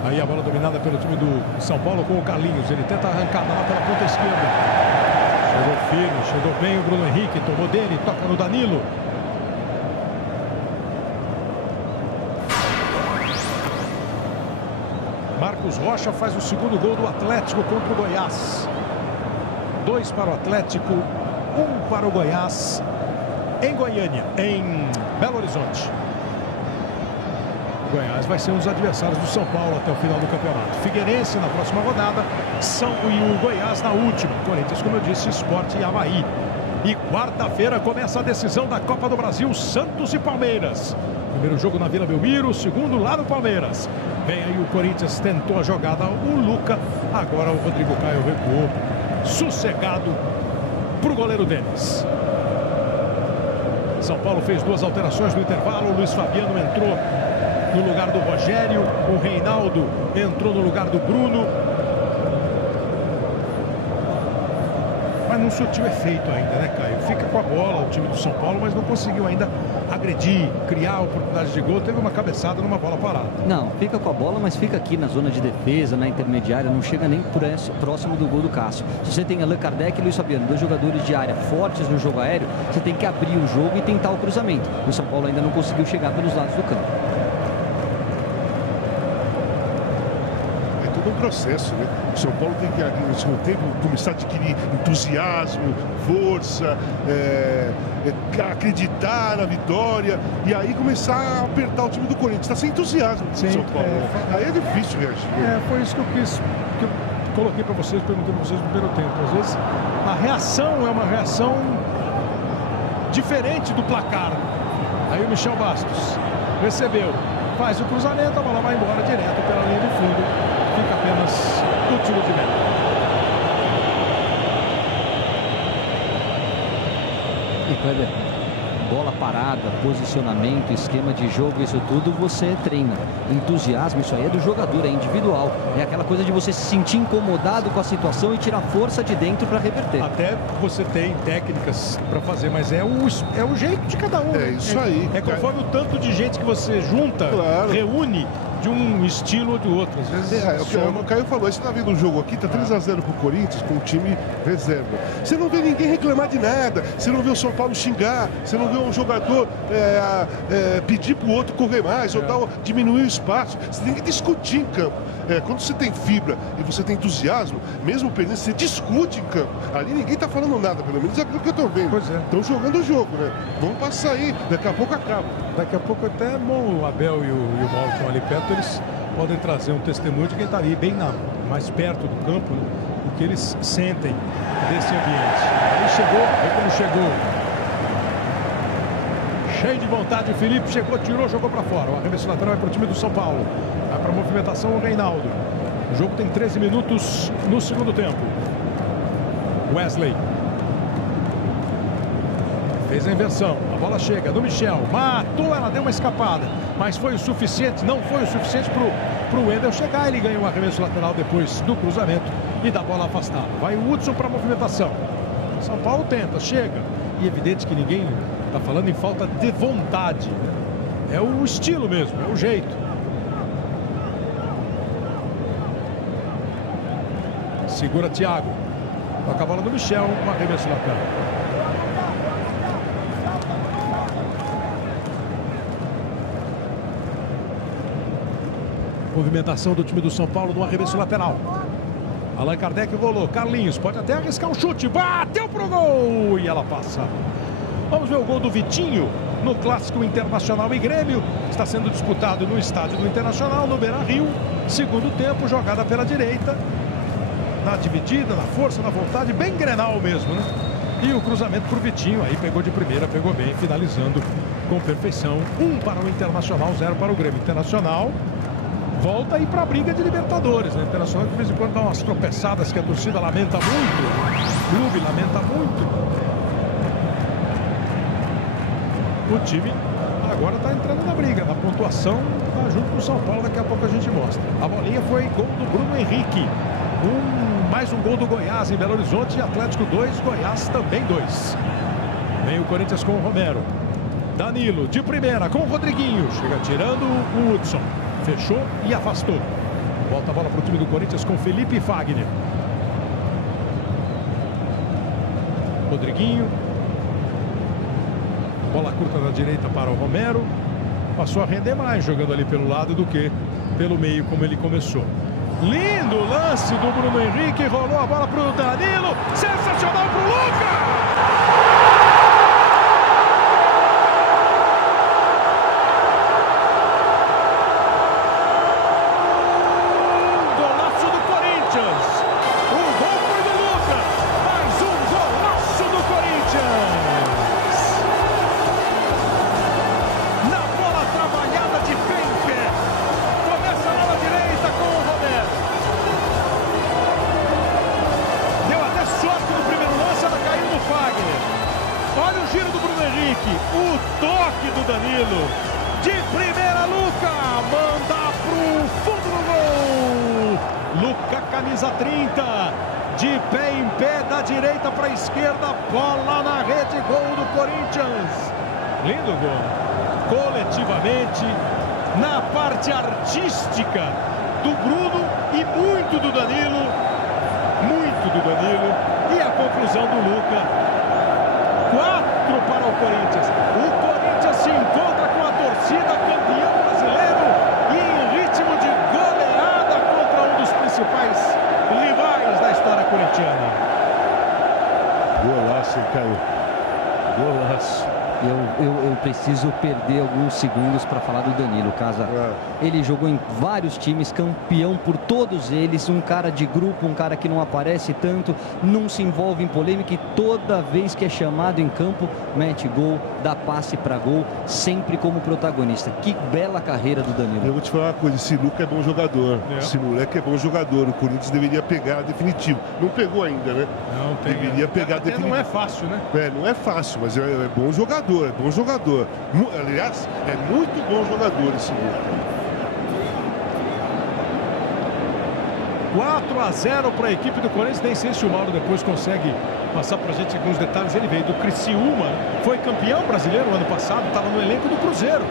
Aí a bola dominada pelo time do São Paulo com o Carlinhos. Ele tenta arrancar lá pela ponta esquerda. Chegou firme, chegou bem o Bruno Henrique. Tomou dele, toca no Danilo. Marcos Rocha faz o segundo gol do Atlético contra o Goiás. 2 para o Atlético, 1 para o Goiás. Em Goiânia, em Belo Horizonte. O Goiás vai ser um dos adversários do São Paulo até o final do campeonato. Figueirense na próxima rodada, e o Goiás na última. Corinthians, como eu disse, Sport e Avaí. E quarta-feira começa a decisão da Copa do Brasil, Santos e Palmeiras. Primeiro jogo na Vila Belmiro, segundo lá no Palmeiras. Vem aí o Corinthians, tentou a jogada, o Luca. Agora o Rodrigo Caio recuou. Sossegado para o goleiro Denis. São Paulo fez 2 alterações no intervalo. O Luiz Fabiano entrou no lugar do Rogério, o Reinaldo entrou no lugar do Bruno. Mas não surtiu efeito ainda, né, Caio? Fica com a bola o time do São Paulo, mas não conseguiu ainda agredir, criar oportunidades de gol. Teve uma cabeçada numa bola parada. Não, fica com a bola, mas fica aqui na zona de defesa, na intermediária, não chega nem próximo do gol do Cássio. Se você tem Allan Kardec e Luiz Fabiano, 2 jogadores de área fortes no jogo aéreo, você tem que abrir o jogo e tentar o cruzamento. O São Paulo ainda não conseguiu chegar pelos lados do campo. Um processo, né? O São Paulo tem que, no segundo tempo, começar a adquirir entusiasmo, força, acreditar na vitória e aí começar a apertar o time do Corinthians. Está sem entusiasmo do São Paulo. Aí é difícil reagir. Foi isso que eu coloquei para vocês, perguntei para vocês no primeiro tempo. Às vezes a reação é uma reação diferente do placar. Aí o Michel Bastos recebeu, faz o cruzamento, a bola vai embora direto pela linha de fundo. Fica apenas o tiro de meta. E Kleber, bola parada, posicionamento, esquema de jogo, isso tudo você treina. Entusiasmo, isso aí é do jogador, é individual. É aquela coisa de você se sentir incomodado com a situação e tirar força de dentro para reverter. Até você tem técnicas para fazer, mas é o jeito de cada um. É isso aí. É conforme o tanto de gente que você junta, claro, reúne, de um estilo ou do outro. Às vezes É o que o Caio falou, você tá vendo o jogo aqui, tá 3-0 pro Corinthians com o time reserva. Você não vê ninguém reclamar de nada, você não vê o São Paulo xingar, você não vê um jogador pedir pro outro correr mais ou diminuir o espaço. Você tem que discutir em campo. Quando você tem fibra e você tem entusiasmo, mesmo perdendo, você discute em campo. Ali ninguém tá falando nada, pelo menos é aquilo que eu tô vendo. Pois é. Estão jogando o jogo, né? Vamos passar aí, daqui a pouco acaba. Daqui a pouco até é bom o Abel e o Mauro estão ali perto, eles podem trazer um testemunho de quem está ali bem mais perto do campo, né? O que eles sentem desse ambiente. Aí chegou, vê como chegou. Cheio de vontade, o Felipe chegou, tirou, jogou para fora. O arremesso lateral é para o time do São Paulo. Vai para a movimentação o Reinaldo. O jogo tem 13 minutos no segundo tempo. Wesley. Fez a inversão, a bola chega do Michel, matou, ela deu uma escapada, mas foi o suficiente, não foi o suficiente para o Wendel chegar. Ele ganha um arremesso lateral depois do cruzamento e da bola afastada. Vai o Hudson para a movimentação. São Paulo tenta, chega, e é evidente que ninguém está falando em falta de vontade. É o estilo mesmo, é o jeito. Segura Thiago, toca a bola do Michel, um arremesso lateral. Movimentação do time do São Paulo no arremesso lateral. Allan Kardec rolou. Carlinhos pode até arriscar um chute. Bateu pro gol e ela passa. Vamos ver o gol do Vitinho no Clássico Internacional e Grêmio. Está sendo disputado no estádio do Internacional, no Beira-Rio. Segundo tempo, jogada pela direita. Na dividida, na força, na vontade. Bem Grenal mesmo, né? E o cruzamento pro Vitinho. Aí pegou de primeira, pegou bem, finalizando com perfeição. 1 para o Internacional, 0 para o Grêmio. Internacional volta aí para a briga de Libertadores, né? Internacional de vez em quando dá umas tropeçadas que a torcida lamenta muito, o clube lamenta muito. O time agora está entrando na briga, na pontuação, tá junto com o São Paulo, daqui a pouco a gente mostra. A bolinha foi gol do Bruno Henrique, mais um gol do Goiás em Belo Horizonte, e Atlético 2, Goiás também 2. Vem o Corinthians com o Romero, Danilo de primeira com o Rodriguinho, chega tirando o Hudson. Fechou e afastou. Volta a bola para o time do Corinthians com Felipe e Fagner. Rodriguinho. Bola curta da direita para o Romero. Passou a render mais jogando ali pelo lado do que pelo meio como ele começou. Lindo lance do Bruno Henrique. Rolou a bola para o Danilo. Sensacional para o Lucas! O toque do Danilo. De primeira, Luca. Manda pro fundo do gol. Luca, camisa 30. De pé em pé, da direita para a esquerda. Bola na rede. Gol do Corinthians. Lindo gol. Coletivamente, na parte artística do Bruno e muito do Danilo. Muito do Danilo. E a conclusão do Luca. 4 para o Corinthians. O Corinthians se encontra com a torcida, campeão brasileiro, e em ritmo de goleada contra um dos principais rivais da história corintiana. Golaço, hein, Caio? Golaço. Eu preciso perder alguns segundos para falar do Danilo, Casa. Ele jogou em vários times, campeão por todos eles, um cara de grupo, um cara que não aparece tanto, não se envolve em polêmica, e toda vez que é chamado em campo, mete gol, dá passe para gol, sempre como protagonista. Que bela carreira do Danilo. Eu vou te falar uma coisa, esse Luca é bom jogador, esse moleque é bom jogador, o Corinthians deveria pegar definitivo. Não pegou ainda, né? Não, deveria pegar definitivo. Não é fácil, né? Não é fácil, mas é bom jogador. É bom jogador. Aliás, é muito bom jogador esse Luca. 4-0 para a equipe do Corinthians. Nem sei se o Mauro depois consegue passar para a gente alguns detalhes. Ele veio do Criciúma, foi campeão brasileiro no ano passado, estava no elenco do Cruzeiro.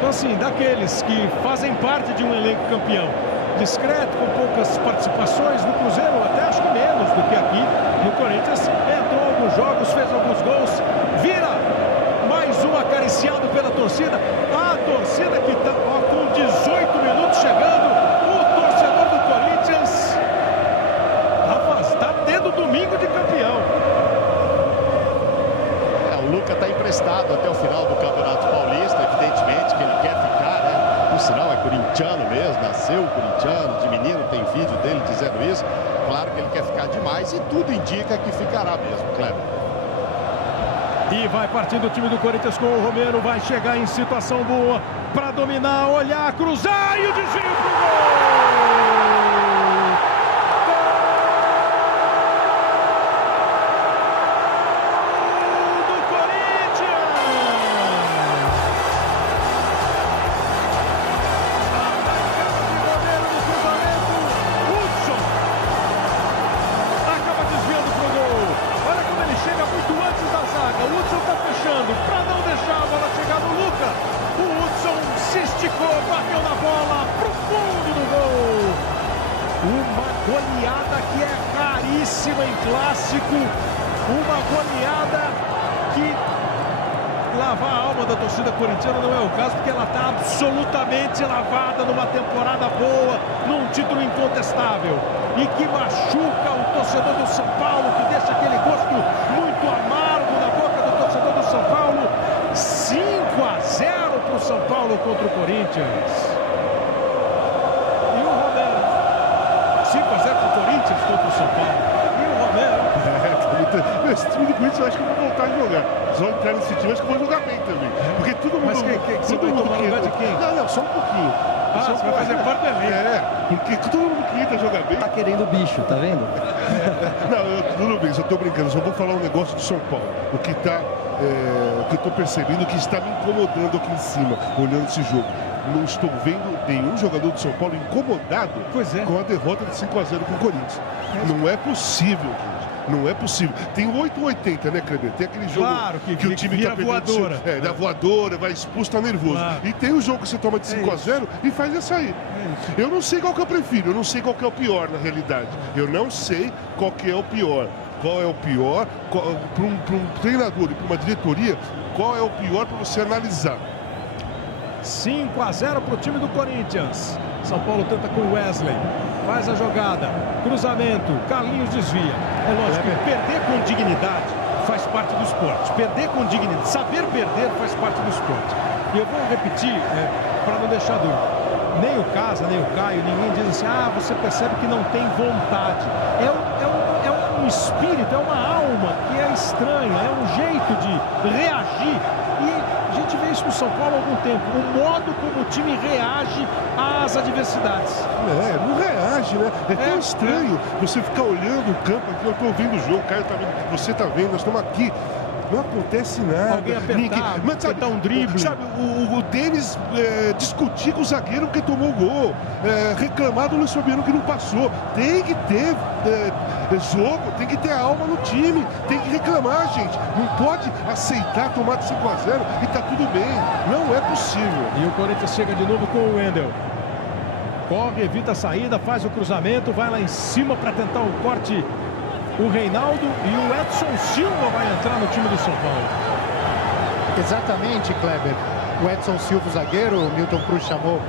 Então, assim, daqueles que fazem parte de um elenco campeão, discreto, com poucas participações no Cruzeiro, até acho que menos do que aqui no Corinthians, entrou em alguns jogos, fez alguns gols, vira mais um acariciado pela torcida. A torcida que está com 18 minutos chegando, o torcedor do Corinthians está tendo domingo de campeão. O Luca está emprestado até o final do Campeonato Paulista, evidentemente que ele quer ficar, né? Por sinal, é corintiano mesmo, nasceu corintiano, de menino, tem vídeo dele dizendo isso. Claro que ele quer ficar demais e tudo indica que ficará mesmo, Kleber. E vai partindo o time do Corinthians com o Romero, vai chegar em situação boa para dominar, olhar, cruzar e o desvio pro gol! Para não deixar a bola chegar no Luca, o Hudson se esticou, bateu na bola pro fundo do gol. Uma goleada que é raríssima em clássico, uma goleada que lavar a alma da torcida corintiana não é o caso, porque ela está absolutamente lavada numa temporada boa, num título incontestável, e que machuca o torcedor do São Paulo, que deixa aquele gosto muito amargo na boca do torcedor do São Paulo. 5-0 para o São Paulo contra o Corinthians. E o Romero. 5-0 para o Corinthians contra o São Paulo. E o Romero. Esse time do Corinthians eu acho que eu vou voltar a jogar. Só entrar nesse time, acho que eu vou jogar bem também. Porque todo mundo... Mas você vai tomar lugar de quem? Não, só um pouquinho. Você vai fazer parte do elenco. Porque todo mundo que entra jogar bem... Tá querendo o bicho, tá vendo? Não, tudo bem, só tô brincando. Só vou falar um negócio do São Paulo. O que tá... o que eu tô percebendo, que está me incomodando aqui em cima, olhando esse jogo. Não estou vendo nenhum jogador do São Paulo incomodado com a derrota de 5-0 com o Corinthians. Não é possível, gente. Não é possível. Tem 8-80, né, Kleber? Tem aquele jogo que o time vira tá voadora. Da voadora, vai expulso, tá nervoso. Claro. E tem o jogo que você toma de 5-0 e faz essa aí. Eu não sei qual que eu prefiro, eu não sei qual que é o pior na realidade. Eu não sei qual que é o pior. Qual é o pior para um treinador e para uma diretoria? Qual é o pior para você analisar? 5-0 para o time do Corinthians. São Paulo tenta com o Wesley. Faz a jogada. Cruzamento. Carlinhos desvia. É lógico que perder com dignidade faz parte do esporte. Perder com dignidade, saber perder faz parte do esporte. E eu vou repetir, para não deixar dúvida. Nem o Casa, nem o Caio, ninguém diz assim, você percebe que não tem vontade. É um espírito, é uma alma que é estranha, é um jeito de reagir. E a gente vê isso no São Paulo há algum tempo. O modo como o time reage às adversidades. Não reage, né? É tão estranho você ficar olhando o campo aqui. Eu tô vendo o jogo, o Caio tá vendo, você tá vendo, nós estamos aqui. Não acontece nada. Alguém apertar, mas sabe, um drible. Sabe, o Denis discutir com o zagueiro que tomou o gol. Reclamar do Luiz Fabiano que não passou. Tem que ter jogo, tem que ter alma no time. Tem que reclamar, gente. Não pode aceitar tomar de 5-0 e tá tudo bem. Não é possível. E o Corinthians chega de novo com o Wendel. Corre, evita a saída, faz o cruzamento, vai lá em cima para tentar o corte. O Reinaldo e o Edson Silva vai entrar no time do São Paulo. Exatamente, Kleber. O Edson Silva, o zagueiro, o Milton Cruz chamou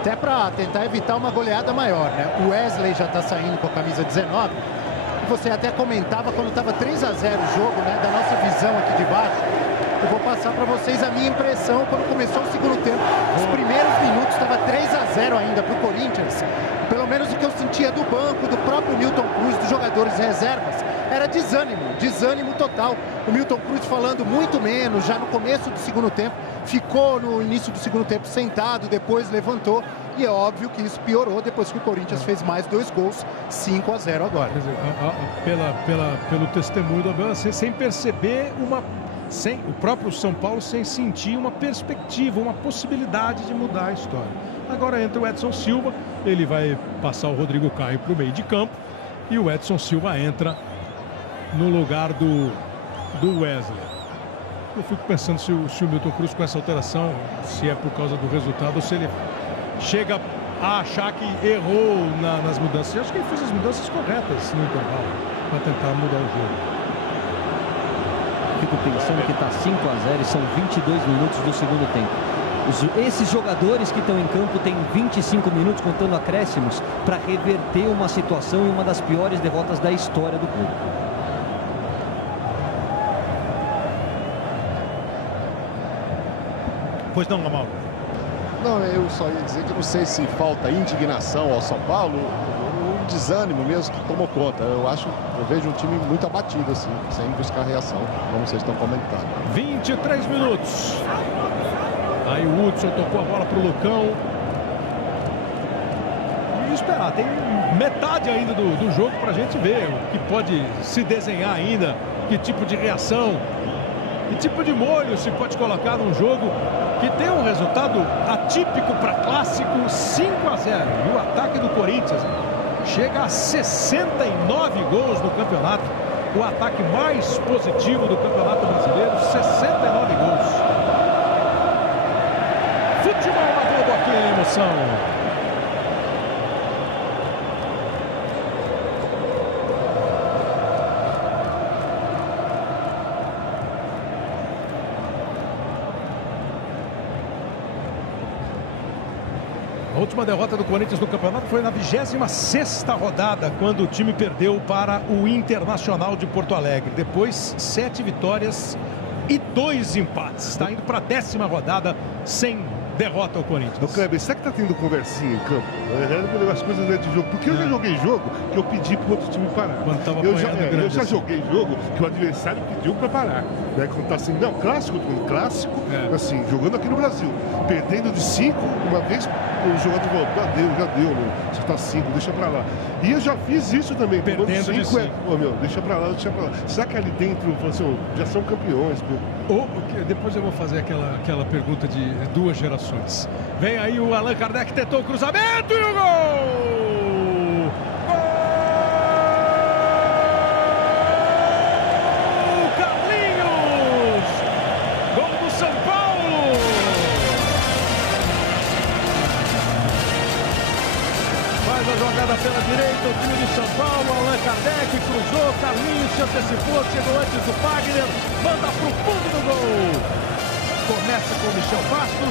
até para tentar evitar uma goleada maior, né? O Wesley já está saindo com a camisa 19. E você até comentava quando estava 3-0 o jogo, né? Da nossa visão aqui de baixo. Eu vou passar para vocês a minha impressão quando começou o segundo tempo. Os primeiros minutos estava 3-0 ainda para o Corinthians. Pelo menos o que eu sentia do banco, do próprio Milton Cruz, dos jogadores reservas, era desânimo total. O Milton Cruz falando muito menos, já no começo do segundo tempo, ficou no início do segundo tempo sentado, depois levantou, e é óbvio que isso piorou depois que o Corinthians fez mais 2 gols, 5-0 agora. Quer dizer, pelo testemunho do Abel, sem perceber o próprio São Paulo sem sentir uma perspectiva, uma possibilidade de mudar a história. Agora entra o Edson Silva, ele vai passar o Rodrigo Caio para o meio de campo e o Edson Silva entra no lugar do Wesley. Eu fico pensando se o Milton Cruz, com essa alteração, se é por causa do resultado ou se ele chega a achar que errou nas mudanças. Eu acho que ele fez as mudanças corretas no intervalo para tentar mudar o jogo. Fico pensando que está 5-0 e são 22 minutos do segundo tempo. Esses jogadores que estão em campo têm 25 minutos, contando acréscimos, para reverter uma situação e uma das piores derrotas da história do clube. Pois não, Amauro? Não, eu só ia dizer que não sei se falta indignação ao São Paulo, um desânimo mesmo que tomou conta. Eu vejo um time muito abatido, assim, sem buscar reação, como vocês estão comentando. 23 minutos. Aí o Hudson tocou a bola para o Lucão. E esperar, tem metade ainda do jogo para a gente ver o que pode se desenhar ainda, que tipo de reação, que tipo de molho se pode colocar num jogo que tem um resultado atípico para clássico, 5-0. E o ataque do Corinthians chega a 69 gols no campeonato. O ataque mais positivo do Campeonato Brasileiro, 69 gols. Futebol na Globo aqui em emoção. A última derrota do Corinthians no campeonato foi na 26ª rodada, quando o time perdeu para o Internacional de Porto Alegre. Depois, 7 vitórias e 2 empates. Está indo para a 10ª rodada sem derrota ao Corinthians. Ô Kleber, será que tá tendo conversinha em campo? As coisas dentro de jogo. Porque eu já joguei jogo que eu pedi pro outro time parar. Quando tava eu grande, já assim. joguei jogo que o adversário pediu pra parar. Né? Quando tá assim, não, clássico, assim, jogando aqui no Brasil. Perdendo de 5, uma vez o jogador falou, já deu, meu. Você tá 5, deixa pra lá. E eu já fiz isso também. Perdendo de 5. Deixa pra lá. Será que ali dentro, assim, já são campeões, meu? Depois eu vou fazer aquela pergunta de 2 gerações. Vem aí o Allan Kardec, tentou o cruzamento e o gol! Gol! Carlinhos! Gol do São Paulo! Faz a jogada pela direita, o time de São Paulo, Allan Kardec cruzou, Carlinhos se antecipou, chegou antes do Fagner, manda pro fundo do gol. Começa com o Michel Bastos,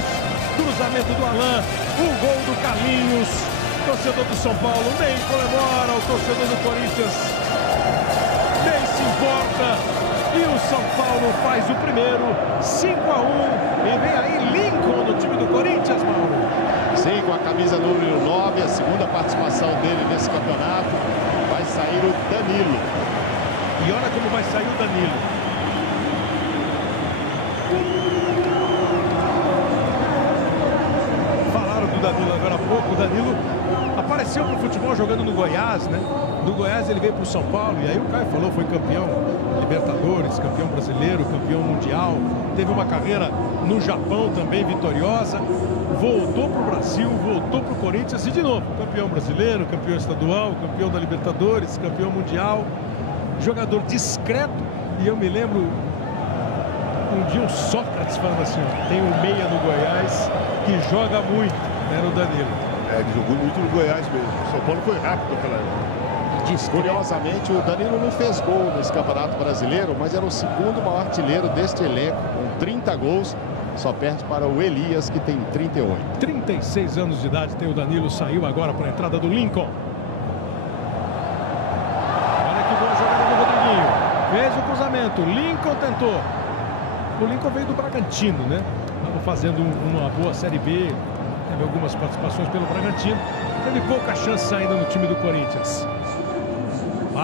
cruzamento do Allan, o gol do Carlinhos. Torcedor do São Paulo nem comemora, o torcedor do Corinthians nem se importa. E o São Paulo faz o primeiro, 5-1. E vem aí Lincoln no time do Corinthians, Mauro. Sim, com a camisa número 9, a segunda participação dele nesse campeonato. Vai sair o Danilo. E olha como vai sair o Danilo. Do Danilo agora há pouco, o Danilo apareceu pro futebol jogando no Goiás, né? Do Goiás ele veio pro São Paulo e aí o Caio falou, foi campeão Libertadores, campeão brasileiro, campeão mundial, teve uma carreira no Japão também vitoriosa, voltou pro Brasil, voltou pro Corinthians e de novo, campeão brasileiro, campeão estadual, campeão da Libertadores, campeão mundial, jogador discreto. E eu me lembro um dia o Sócrates falando assim, ó, tem um meia no Goiás que joga muito, era o Danilo. Ele jogou muito no Goiás mesmo. O São Paulo foi rápido naquela época. Curiosamente, o Danilo não fez gol nesse Campeonato Brasileiro, mas era o segundo maior artilheiro deste elenco, com 30 gols. Só perde para o Elias, que tem 38. 36 anos de idade tem o Danilo, saiu agora para a entrada do Lincoln. Olha que boa jogada do Rodriguinho. Fez o cruzamento, Lincoln tentou. O Lincoln veio do Bragantino, né? Estava fazendo uma boa Série B, teve algumas participações pelo Bragantino. Teve pouca chance ainda no time do Corinthians.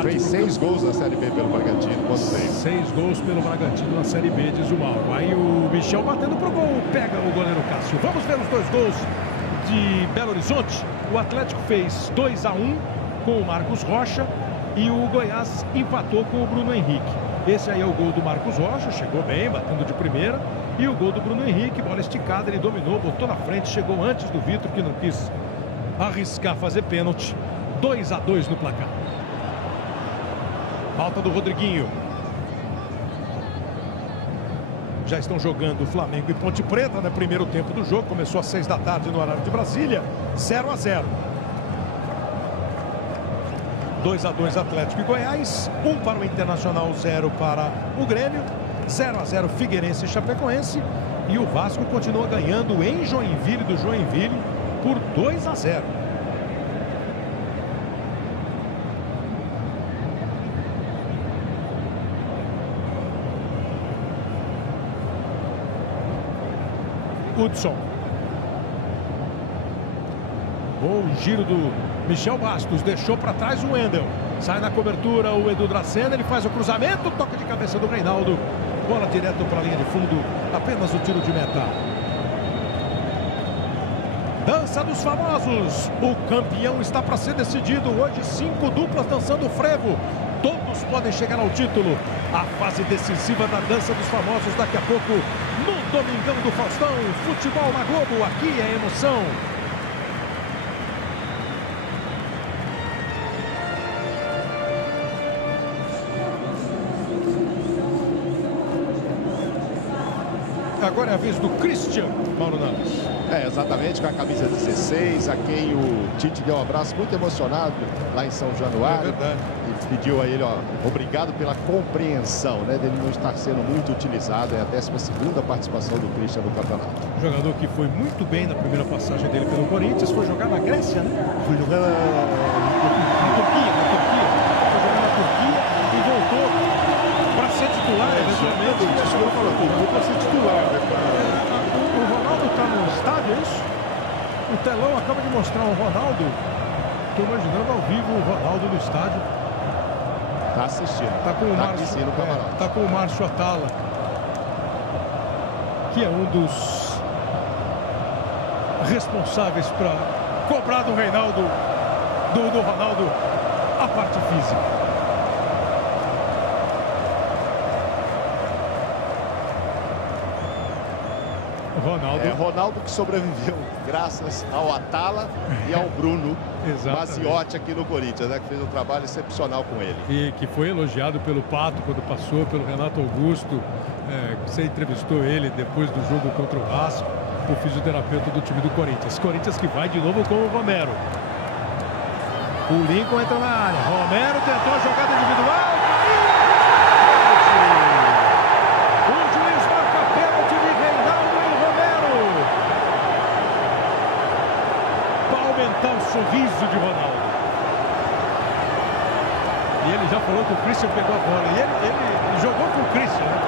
Fez 6 gols na Série B pelo Bragantino. 6 gols pelo Bragantino na Série B, diz o Mauro. Aí o Michel batendo pro gol, pega o goleiro Cássio. Vamos ver os 2 gols de Belo Horizonte. O Atlético fez 2-1 com o Marcos Rocha e o Goiás empatou com o Bruno Henrique. Esse aí é o gol do Marcos Rocha, chegou bem, batendo de primeira. E o gol do Bruno Henrique, bola esticada, ele dominou, botou na frente, chegou antes do Vitor, que não quis arriscar fazer pênalti. 2-2 no placar. Falta do Rodriguinho. Já estão jogando Flamengo e Ponte Preta, né? Primeiro tempo do jogo, começou às 6 da tarde no horário de Brasília, 0-0. 2-2 Atlético e Goiás, 1 para o Internacional, 0 para o Grêmio, 0-0 Figueirense e Chapecoense, e o Vasco continua ganhando em Joinville, do Joinville, por 2-0. Hudson. Bom giro do Michel Bastos, deixou para trás o Wendel. Sai na cobertura o Edu Dracena, ele faz o cruzamento, toca de cabeça do Reinaldo. Bola direto para a linha de fundo, apenas o tiro de meta. Dança dos famosos, o campeão está para ser decidido. Hoje 5 duplas dançando frevo. Todos podem chegar ao título. A fase decisiva da dança dos famosos daqui a pouco no Domingão do Faustão. Futebol na Globo, aqui é emoção. Agora é a vez do Christian, Mauro Naves. Exatamente, com a camisa 16, a quem o Tite deu um abraço muito emocionado lá em São Januário. É verdade. E pediu a ele, obrigado pela compreensão, né, dele não estar sendo muito utilizado. É a 12ª participação do Christian no campeonato. Jogador que foi muito bem na primeira passagem dele pelo Corinthians, foi jogar na Grécia, né? Foi jogar na Turquia. Foi jogar na Turquia e voltou para ser titular, eventualmente. Voltou para ser titular, né? O Ronaldo está no estádio, é isso? O telão acaba de mostrar o Ronaldo. Estou imaginando ao vivo o Ronaldo no estádio. Está assistindo. Está com o Márcio. Está com o Márcio Atala, que é um dos responsáveis para cobrar do Reinaldo, do Ronaldo, a parte física. Ronaldo que sobreviveu graças ao Atala e ao Bruno Maziotti aqui no Corinthians, né, que fez um trabalho excepcional com ele. E que foi elogiado pelo Pato quando passou, pelo Renato Augusto. Você entrevistou ele depois do jogo contra o Vasco, o fisioterapeuta do time do Corinthians. Corinthians que vai de novo com o Romero. O Lincoln entra na área. Romero tentou a jogada individual. O sorriso de Ronaldo. E ele já falou que o Christian pegou a bola. E ele jogou com o Christian, né?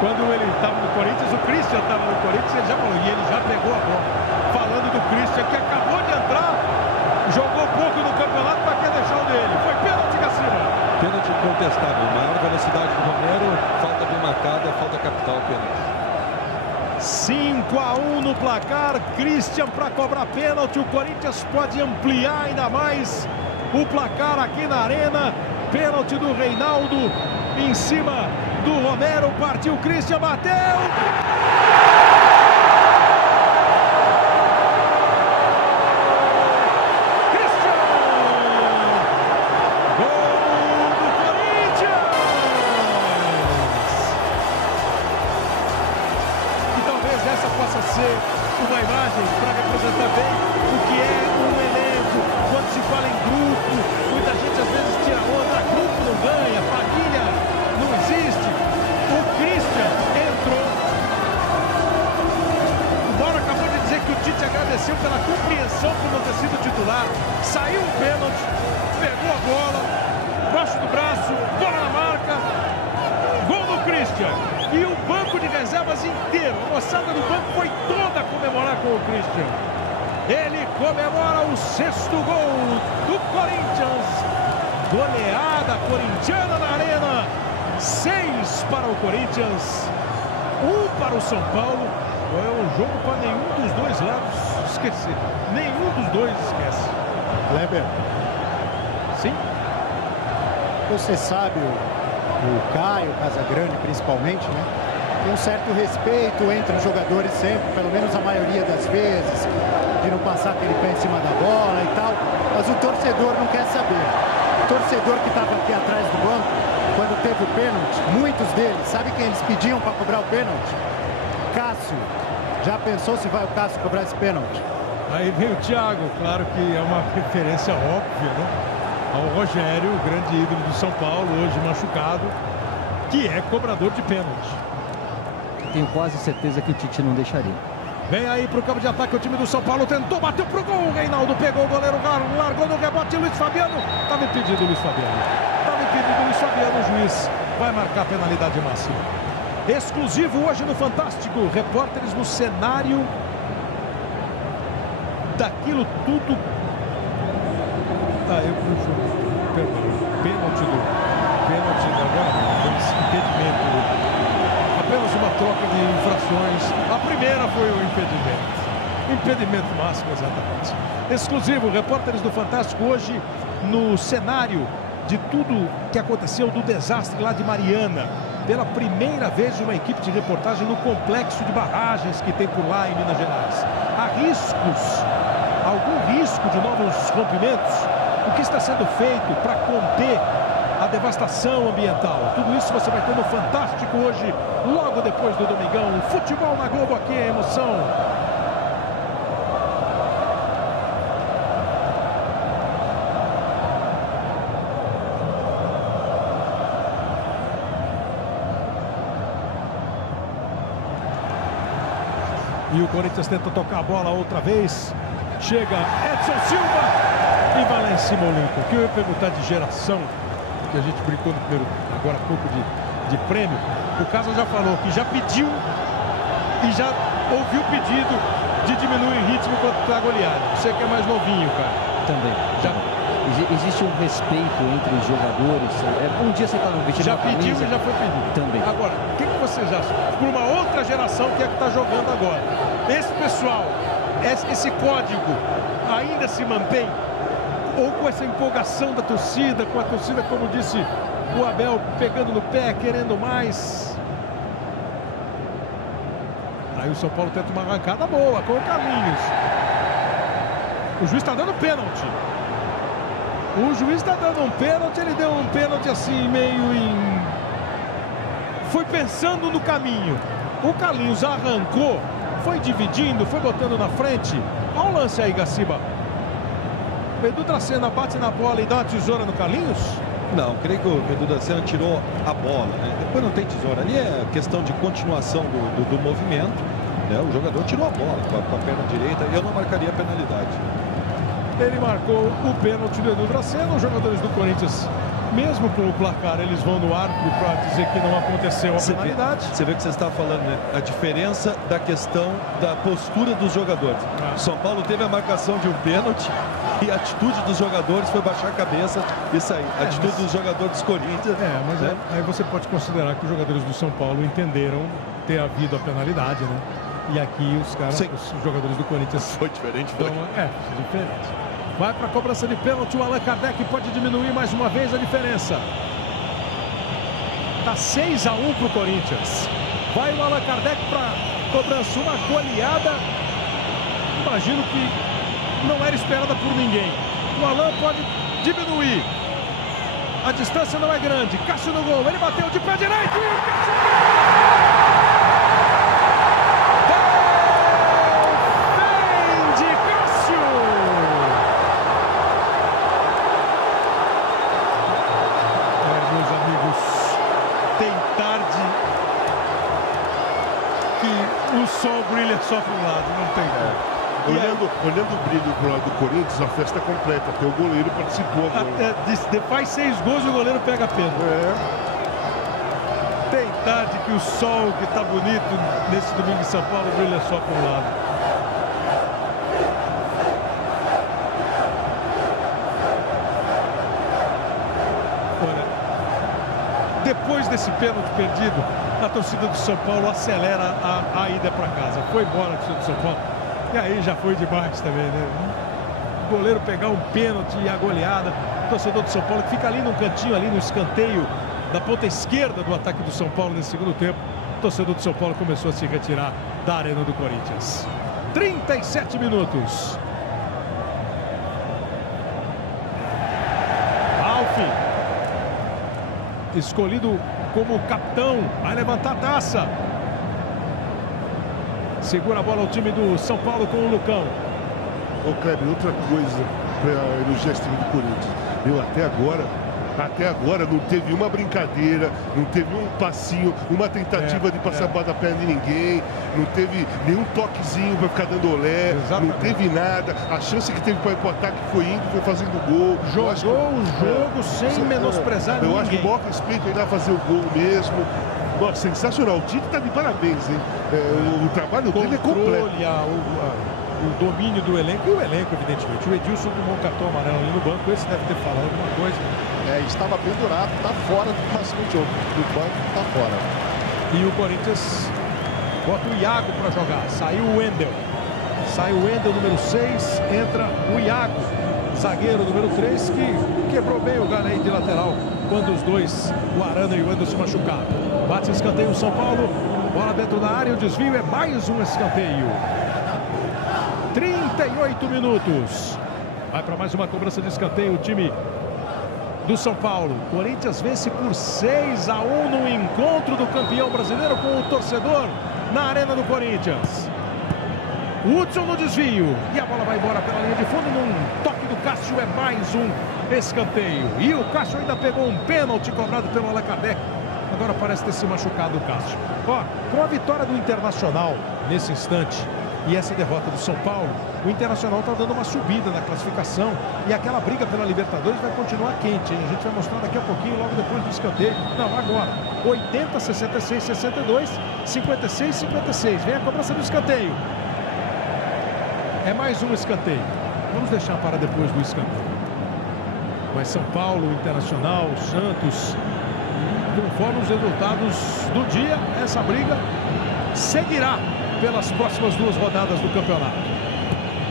Quando ele estava no Corinthians, o Christian estava no Corinthians, ele já falou. E ele já pegou a bola. Falando do Christian, que acabou de entrar, jogou pouco no campeonato, para quer deixar o dele. Foi pênalti, Cassino. Pênalti incontestável. Maior velocidade do Romero, falta bem marcada, falta capital, pênalti. 5-1 no placar, Christian para cobrar pênalti. O Corinthians pode ampliar ainda mais o placar aqui na Arena. Pênalti do Reinaldo em cima do Romero. Partiu Christian, bateu. Christian! Gol do Corinthians! Essa possa ser uma imagem para representar bem o que é um elenco. Quando se fala em grupo, muita gente às vezes tira onda, grupo não ganha, família não existe. O Christian entrou. O Mauro acabou de dizer que o Tite agradeceu pela compreensão por não ter sido titular. Saiu um pênalti, pegou a bola, baixo do braço, bola na marca, gol do Christian. E o banco de reservas inteiro, a moçada do banco foi toda a comemorar com o Christian. Ele comemora o 6º gol do Corinthians. Goleada corintiana na Arena. 6 para o Corinthians, 1 para o São Paulo. É um jogo para nenhum dos dois lados esquecer. Nenhum dos dois esquece. Kleber. Sim. Você sabe, o Caio Casagrande principalmente, né? Tem um certo respeito entre os jogadores sempre, pelo menos a maioria das vezes, de não passar aquele pé em cima da bola e tal, mas o torcedor não quer saber. O torcedor que estava aqui atrás do banco, quando teve o pênalti, muitos deles, sabe quem eles pediam para cobrar o pênalti? Cássio. Já pensou se vai o Cássio cobrar esse pênalti? Aí vem o Thiago, claro que é uma referência óbvia, né? Ao Rogério, o grande ídolo do São Paulo, hoje machucado, que é cobrador de pênalti. Tenho quase certeza que o Tite não deixaria. Vem aí pro campo de ataque o time do São Paulo, tentou, bateu pro gol, o Reinaldo pegou o goleiro, largou no rebote, Luiz Fabiano. Estava impedido o Luiz Fabiano. Estava impedido o Luiz Fabiano, o juiz vai marcar a penalidade máxima. Exclusivo hoje no Fantástico, repórteres no cenário daquilo tudo. Pênalti agora, impedimento. Apenas uma troca de infrações. A primeira foi o impedimento. Impedimento máximo, exatamente. Exclusivo, repórteres do Fantástico hoje no cenário de tudo que aconteceu do desastre lá de Mariana. Pela primeira vez uma equipe de reportagem no complexo de barragens que tem por lá em Minas Gerais. Há riscos, algum risco de novos rompimentos? O que está sendo feito para conter a devastação ambiental? Tudo isso você vai ter no Fantástico hoje, logo depois do Domingão. Futebol na Globo, aqui é emoção. E o Corinthians tenta tocar a bola outra vez. Chega Edson Silva e vai lá em cima o Lincoln. O que eu ia perguntar de geração, que a gente brincou no primeiro, agora há pouco de prêmio. O Casa já falou que já pediu e já ouviu o pedido de diminuir o ritmo contra a goleada. Você que é mais novinho, cara. Também. Já Existe um respeito entre os jogadores. Um dia você está no vestido já da camisa. pediu e já foi pedido. Também. Agora, o que vocês acham? Por uma outra geração que é que está jogando agora. Esse pessoal, esse código ainda se mantém? Ou com essa empolgação da torcida, com a torcida, como disse o Abel, pegando no pé, querendo mais? Aí o São Paulo tenta uma arrancada boa com o Carlinhos. O juiz está dando pênalti. O juiz está dando um pênalti, ele deu um pênalti assim, meio em... Foi pensando no caminho. O Carlinhos arrancou, foi dividindo, foi botando na frente. Olha o lance aí, Gaciba. O Edu Dracena bate na bola e dá uma tesoura no Carlinhos? Não, creio que o Edu Dracena tirou a bola, né? Depois não tem tesoura. Ali é questão de continuação do movimento, né? O jogador tirou a bola com a perna direita e eu não marcaria a penalidade. Ele marcou o pênalti do Edu Dracena. Os jogadores do Corinthians, mesmo com o placar, eles vão no árbitro para dizer que não aconteceu a penalidade. Você vê que você está falando, né? A diferença da questão da postura dos jogadores. São Paulo teve a marcação de um pênalti e a atitude dos jogadores foi baixar a cabeça e sair. A atitude dos jogadores dos Corinthians. Mas né? aí você pode considerar que os jogadores do São Paulo entenderam ter havido a penalidade, né? E aqui os caras, os jogadores do Corinthians... Foi diferente, foi. Diferente. Vai para a cobrança de pênalti, o Allan Kardec pode diminuir mais uma vez a diferença. Tá 6-1 para o Corinthians. Vai o Allan Kardec para cobrança, uma goleada. Imagino que não era esperada por ninguém. O Allan pode diminuir. A distância não é grande. Cássio no gol, ele bateu de pé direito e o Cássio... O sol brilha só para um lado, não tem como. Olhando o brilho pro lado do Corinthians, a festa é completa. Até o goleiro participou agora. Faz 6 gols e o goleiro pega pênalti. Tem tarde que o sol que está bonito nesse domingo em São Paulo brilha só para um lado. Olha, depois desse pênalti perdido, a torcida do São Paulo acelera a ida para casa. Foi embora a torcida do São Paulo. E aí já foi demais também, né? O goleiro pegar um pênalti e a goleada. O torcedor do São Paulo que fica ali num cantinho, ali no escanteio da ponta esquerda do ataque do São Paulo nesse segundo tempo. O torcedor do São Paulo começou a se retirar da arena do Corinthians. 37 minutos. Alfi, escolhido como capitão, vai levantar a taça. Segura a bola o time do São Paulo com o Lucão. Ô, Kleber, outra coisa para elogiar esse time do Corinthians. Eu até agora não teve uma brincadeira, não teve um passinho, uma tentativa de passar a bola da perna de ninguém, não teve nenhum toquezinho para ficar dando olé, Exatamente. não teve nada. A chance que teve para ir para o ataque foi indo, foi fazendo gol. Jogou o jogo sem menosprezar Eu ninguém. acho que o maior respeito é ir lá fazer o gol mesmo. Nossa, sensacional. O Tite está de parabéns, hein? O trabalho dele é completo. O domínio do elenco e o elenco, evidentemente. O Edilson tomou um cartão amarelo ali no banco, esse deve ter falado alguma coisa. Estava pendurado, está fora do próximo jogo. Do banco, está fora. E o Corinthians bota o Iago para jogar. Saiu o Wendel. Sai o Wendel, número 6. Entra o Iago, zagueiro número 3, que quebrou bem o galho aí de lateral quando os dois, o Arana e o Wendel, se machucaram. Bate escanteio o São Paulo. Bola dentro da área, o desvio é mais um escanteio. 38 minutos. Vai para mais uma cobrança de escanteio o time do São Paulo. Corinthians vence por 6-1 no encontro do campeão brasileiro com o torcedor na arena do Corinthians. Hudson no desvio. E a bola vai embora pela linha de fundo. Num toque do Cássio é mais um escanteio. E o Cássio ainda pegou um pênalti cobrado pelo Allan Kardec. Agora parece ter se machucado o Cássio. Com a vitória do Internacional nesse instante e essa derrota do São Paulo, o Internacional está dando uma subida na classificação e aquela briga pela Libertadores vai continuar quente, hein? A gente vai mostrar daqui a pouquinho, logo depois do escanteio. Não, agora. 80, 66, 62, 56, 56. Vem a cobrança do escanteio. É mais um escanteio. Vamos deixar para depois do escanteio. Mas São Paulo, Internacional, Santos, conforme os resultados do dia, essa briga seguirá pelas próximas 2 rodadas do campeonato.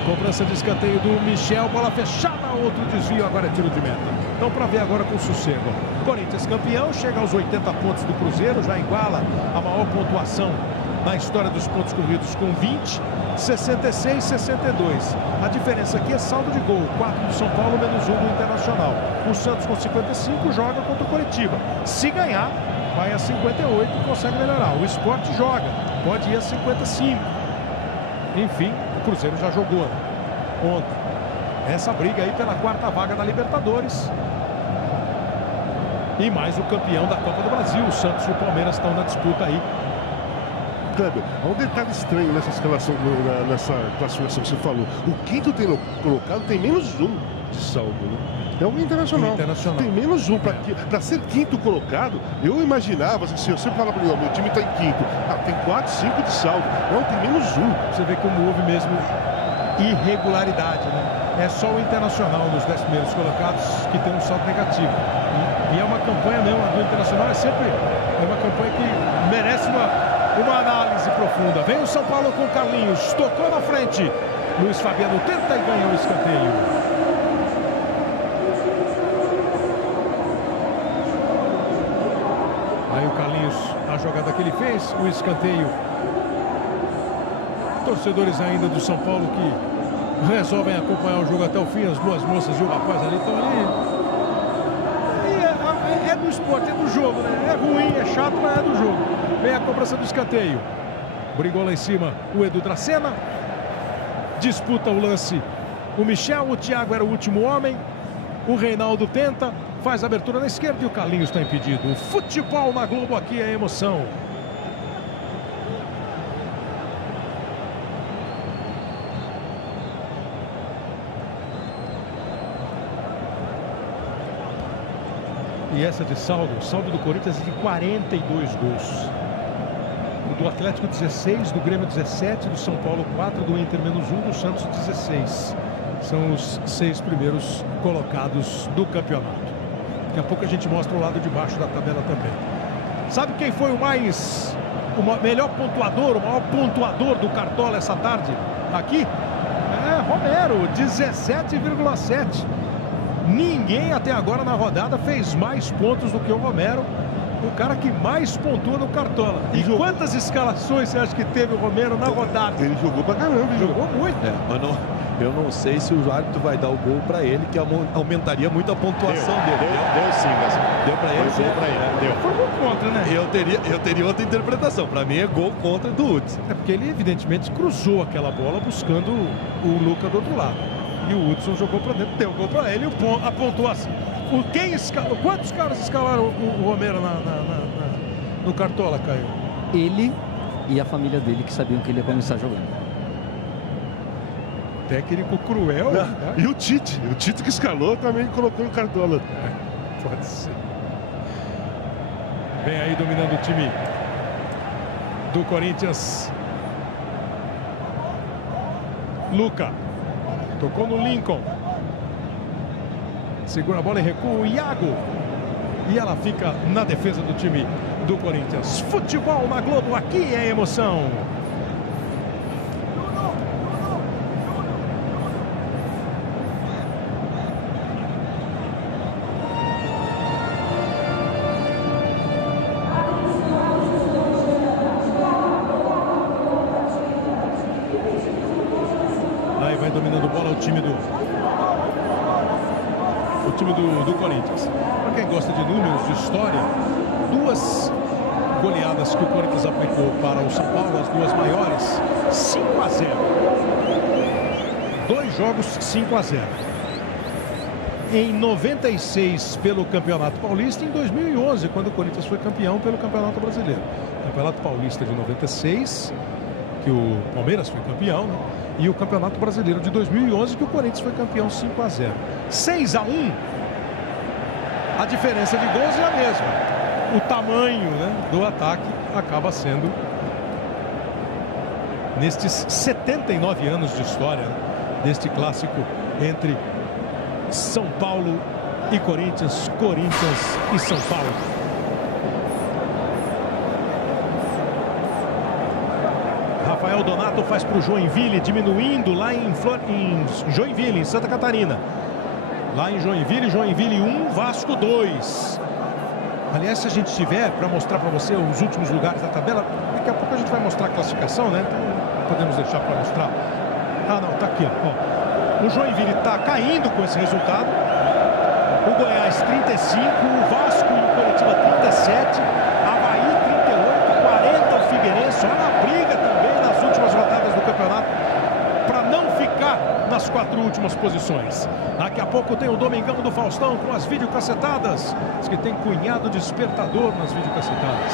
Cobrança de escanteio do Michel, bola fechada, outro desvio, agora é tiro de meta. Então, para ver agora com sossego. Corinthians campeão, chega aos 80 pontos do Cruzeiro, já iguala a maior pontuação na história dos pontos corridos com 20, 66, 62. A diferença aqui é saldo de gol, 4 do São Paulo, menos 1 do Internacional. O Santos com 55 joga contra o Coritiba. Se ganhar, vai a 58 e consegue melhorar. O Sport joga, pode ir a 55. Enfim, o Cruzeiro já jogou, né? Ontem. Essa briga aí pela 4ª vaga da Libertadores. E mais o campeão da Copa do Brasil. O Santos e o Palmeiras estão na disputa aí. Kleber, há um detalhe estranho nessa escalação, nessa classificação que você falou. O quinto colocado tem menos 1 de saldo, né? É o Internacional. Tem menos 1. Para ser quinto colocado, eu imaginava, assim, se eu sempre falava para mim, meu time está em quinto. Tem 4, 5 de saldo. Não, tem menos 1. Você vê como houve mesmo irregularidade, né? É só o Internacional nos 10 primeiros colocados que tem um saldo negativo. E é uma campanha mesmo, a do Internacional é sempre uma campanha que merece uma análise profunda. Vem o São Paulo com o Carlinhos, tocou na frente. Luiz Fabiano tenta e ganha o escanteio. Aí o Carlinhos, a jogada que ele fez, o escanteio. Torcedores ainda do São Paulo que resolvem acompanhar o jogo até o fim. As duas moças e o rapaz ali estão ali. É do esporte, é do jogo, né? É ruim, é chato, mas é do jogo. Vem a cobrança do escanteio. Brigou lá em cima o Edu Dracena. Disputa o lance o Michel, o Thiago era o último homem. O Reinaldo tenta, faz a abertura na esquerda e o Carlinhos está impedido. O futebol na Globo aqui é emoção. E essa de saldo, o saldo do Corinthians é de 42 gols. O do Atlético 16, do Grêmio 17, do São Paulo 4, do Inter menos 1, do Santos 16. São os 6 primeiros colocados do campeonato. Daqui a pouco a gente mostra o lado de baixo da tabela também. Sabe quem foi o melhor pontuador, o maior pontuador do Cartola essa tarde? Aqui? É Romero, 17,7. Ninguém até agora na rodada fez mais pontos do que o Romero, o cara que mais pontua no Cartola. E quantas escalações você acha que teve o Romero na rodada? Ele jogou pra caramba, jogou muito. Mas eu não sei se o árbitro vai dar o gol pra ele, que aumentaria muito a pontuação dele. Deu sim, Gasol. Deu pra ele? Deu pra ele. Deu. Foi muito bom. contra, né? Eu teria outra interpretação. Para mim é gol contra do Hudson. É porque ele evidentemente cruzou aquela bola buscando o Luca do outro lado. E o Hudson jogou para dentro, deu gol para ele e apontou assim. Quantos caras escalaram o Romero no Cartola, Caio? Ele e a família dele, que sabiam que ele ia começar jogando. Técnico cruel. Né? E o Tite que escalou também colocou no Cartola. Pode ser. Vem aí dominando o time do Corinthians. Luca. Tocou no Lincoln. Segura a bola e recua o Iago. E ela fica na defesa do time do Corinthians. Futebol na Globo, aqui é emoção. Aí vai dominando bola o time do Corinthians. Para quem gosta de números, de história, 2 goleadas que o Corinthians aplicou para o São Paulo, as 2 maiores, 5-0. 2 jogos 5-0. Em 96 pelo Campeonato Paulista, em 2011, quando o Corinthians foi campeão pelo Campeonato Brasileiro. Campeonato Paulista de 96, que o Palmeiras foi campeão, né? E o Campeonato Brasileiro de 2011, que o Corinthians foi campeão 5-0. 6-1, a diferença de gols é a mesma. O tamanho, né, do ataque acaba sendo, nestes 79 anos de história, né, deste clássico entre São Paulo e Corinthians, Corinthians e São Paulo. Rafael Donato faz para o Joinville, diminuindo lá em Joinville, em Santa Catarina. Lá em Joinville 1, Vasco 2. Aliás, se a gente tiver para mostrar para você os últimos lugares da tabela, daqui a pouco a gente vai mostrar a classificação, né? Então podemos deixar para mostrar. Ah, não, tá aqui, ó. O Joinville está caindo com esse resultado. O Goiás 35, o Vasco e o Coritiba 37, Avaí 38, 40 o Figueirense. Olha a briga também nas últimas rodadas do campeonato para não ficar nas 4 últimas posições. Daqui a pouco tem o Domingão do Faustão com as videocassetadas. Diz que tem cunhado despertador nas videocassetadas.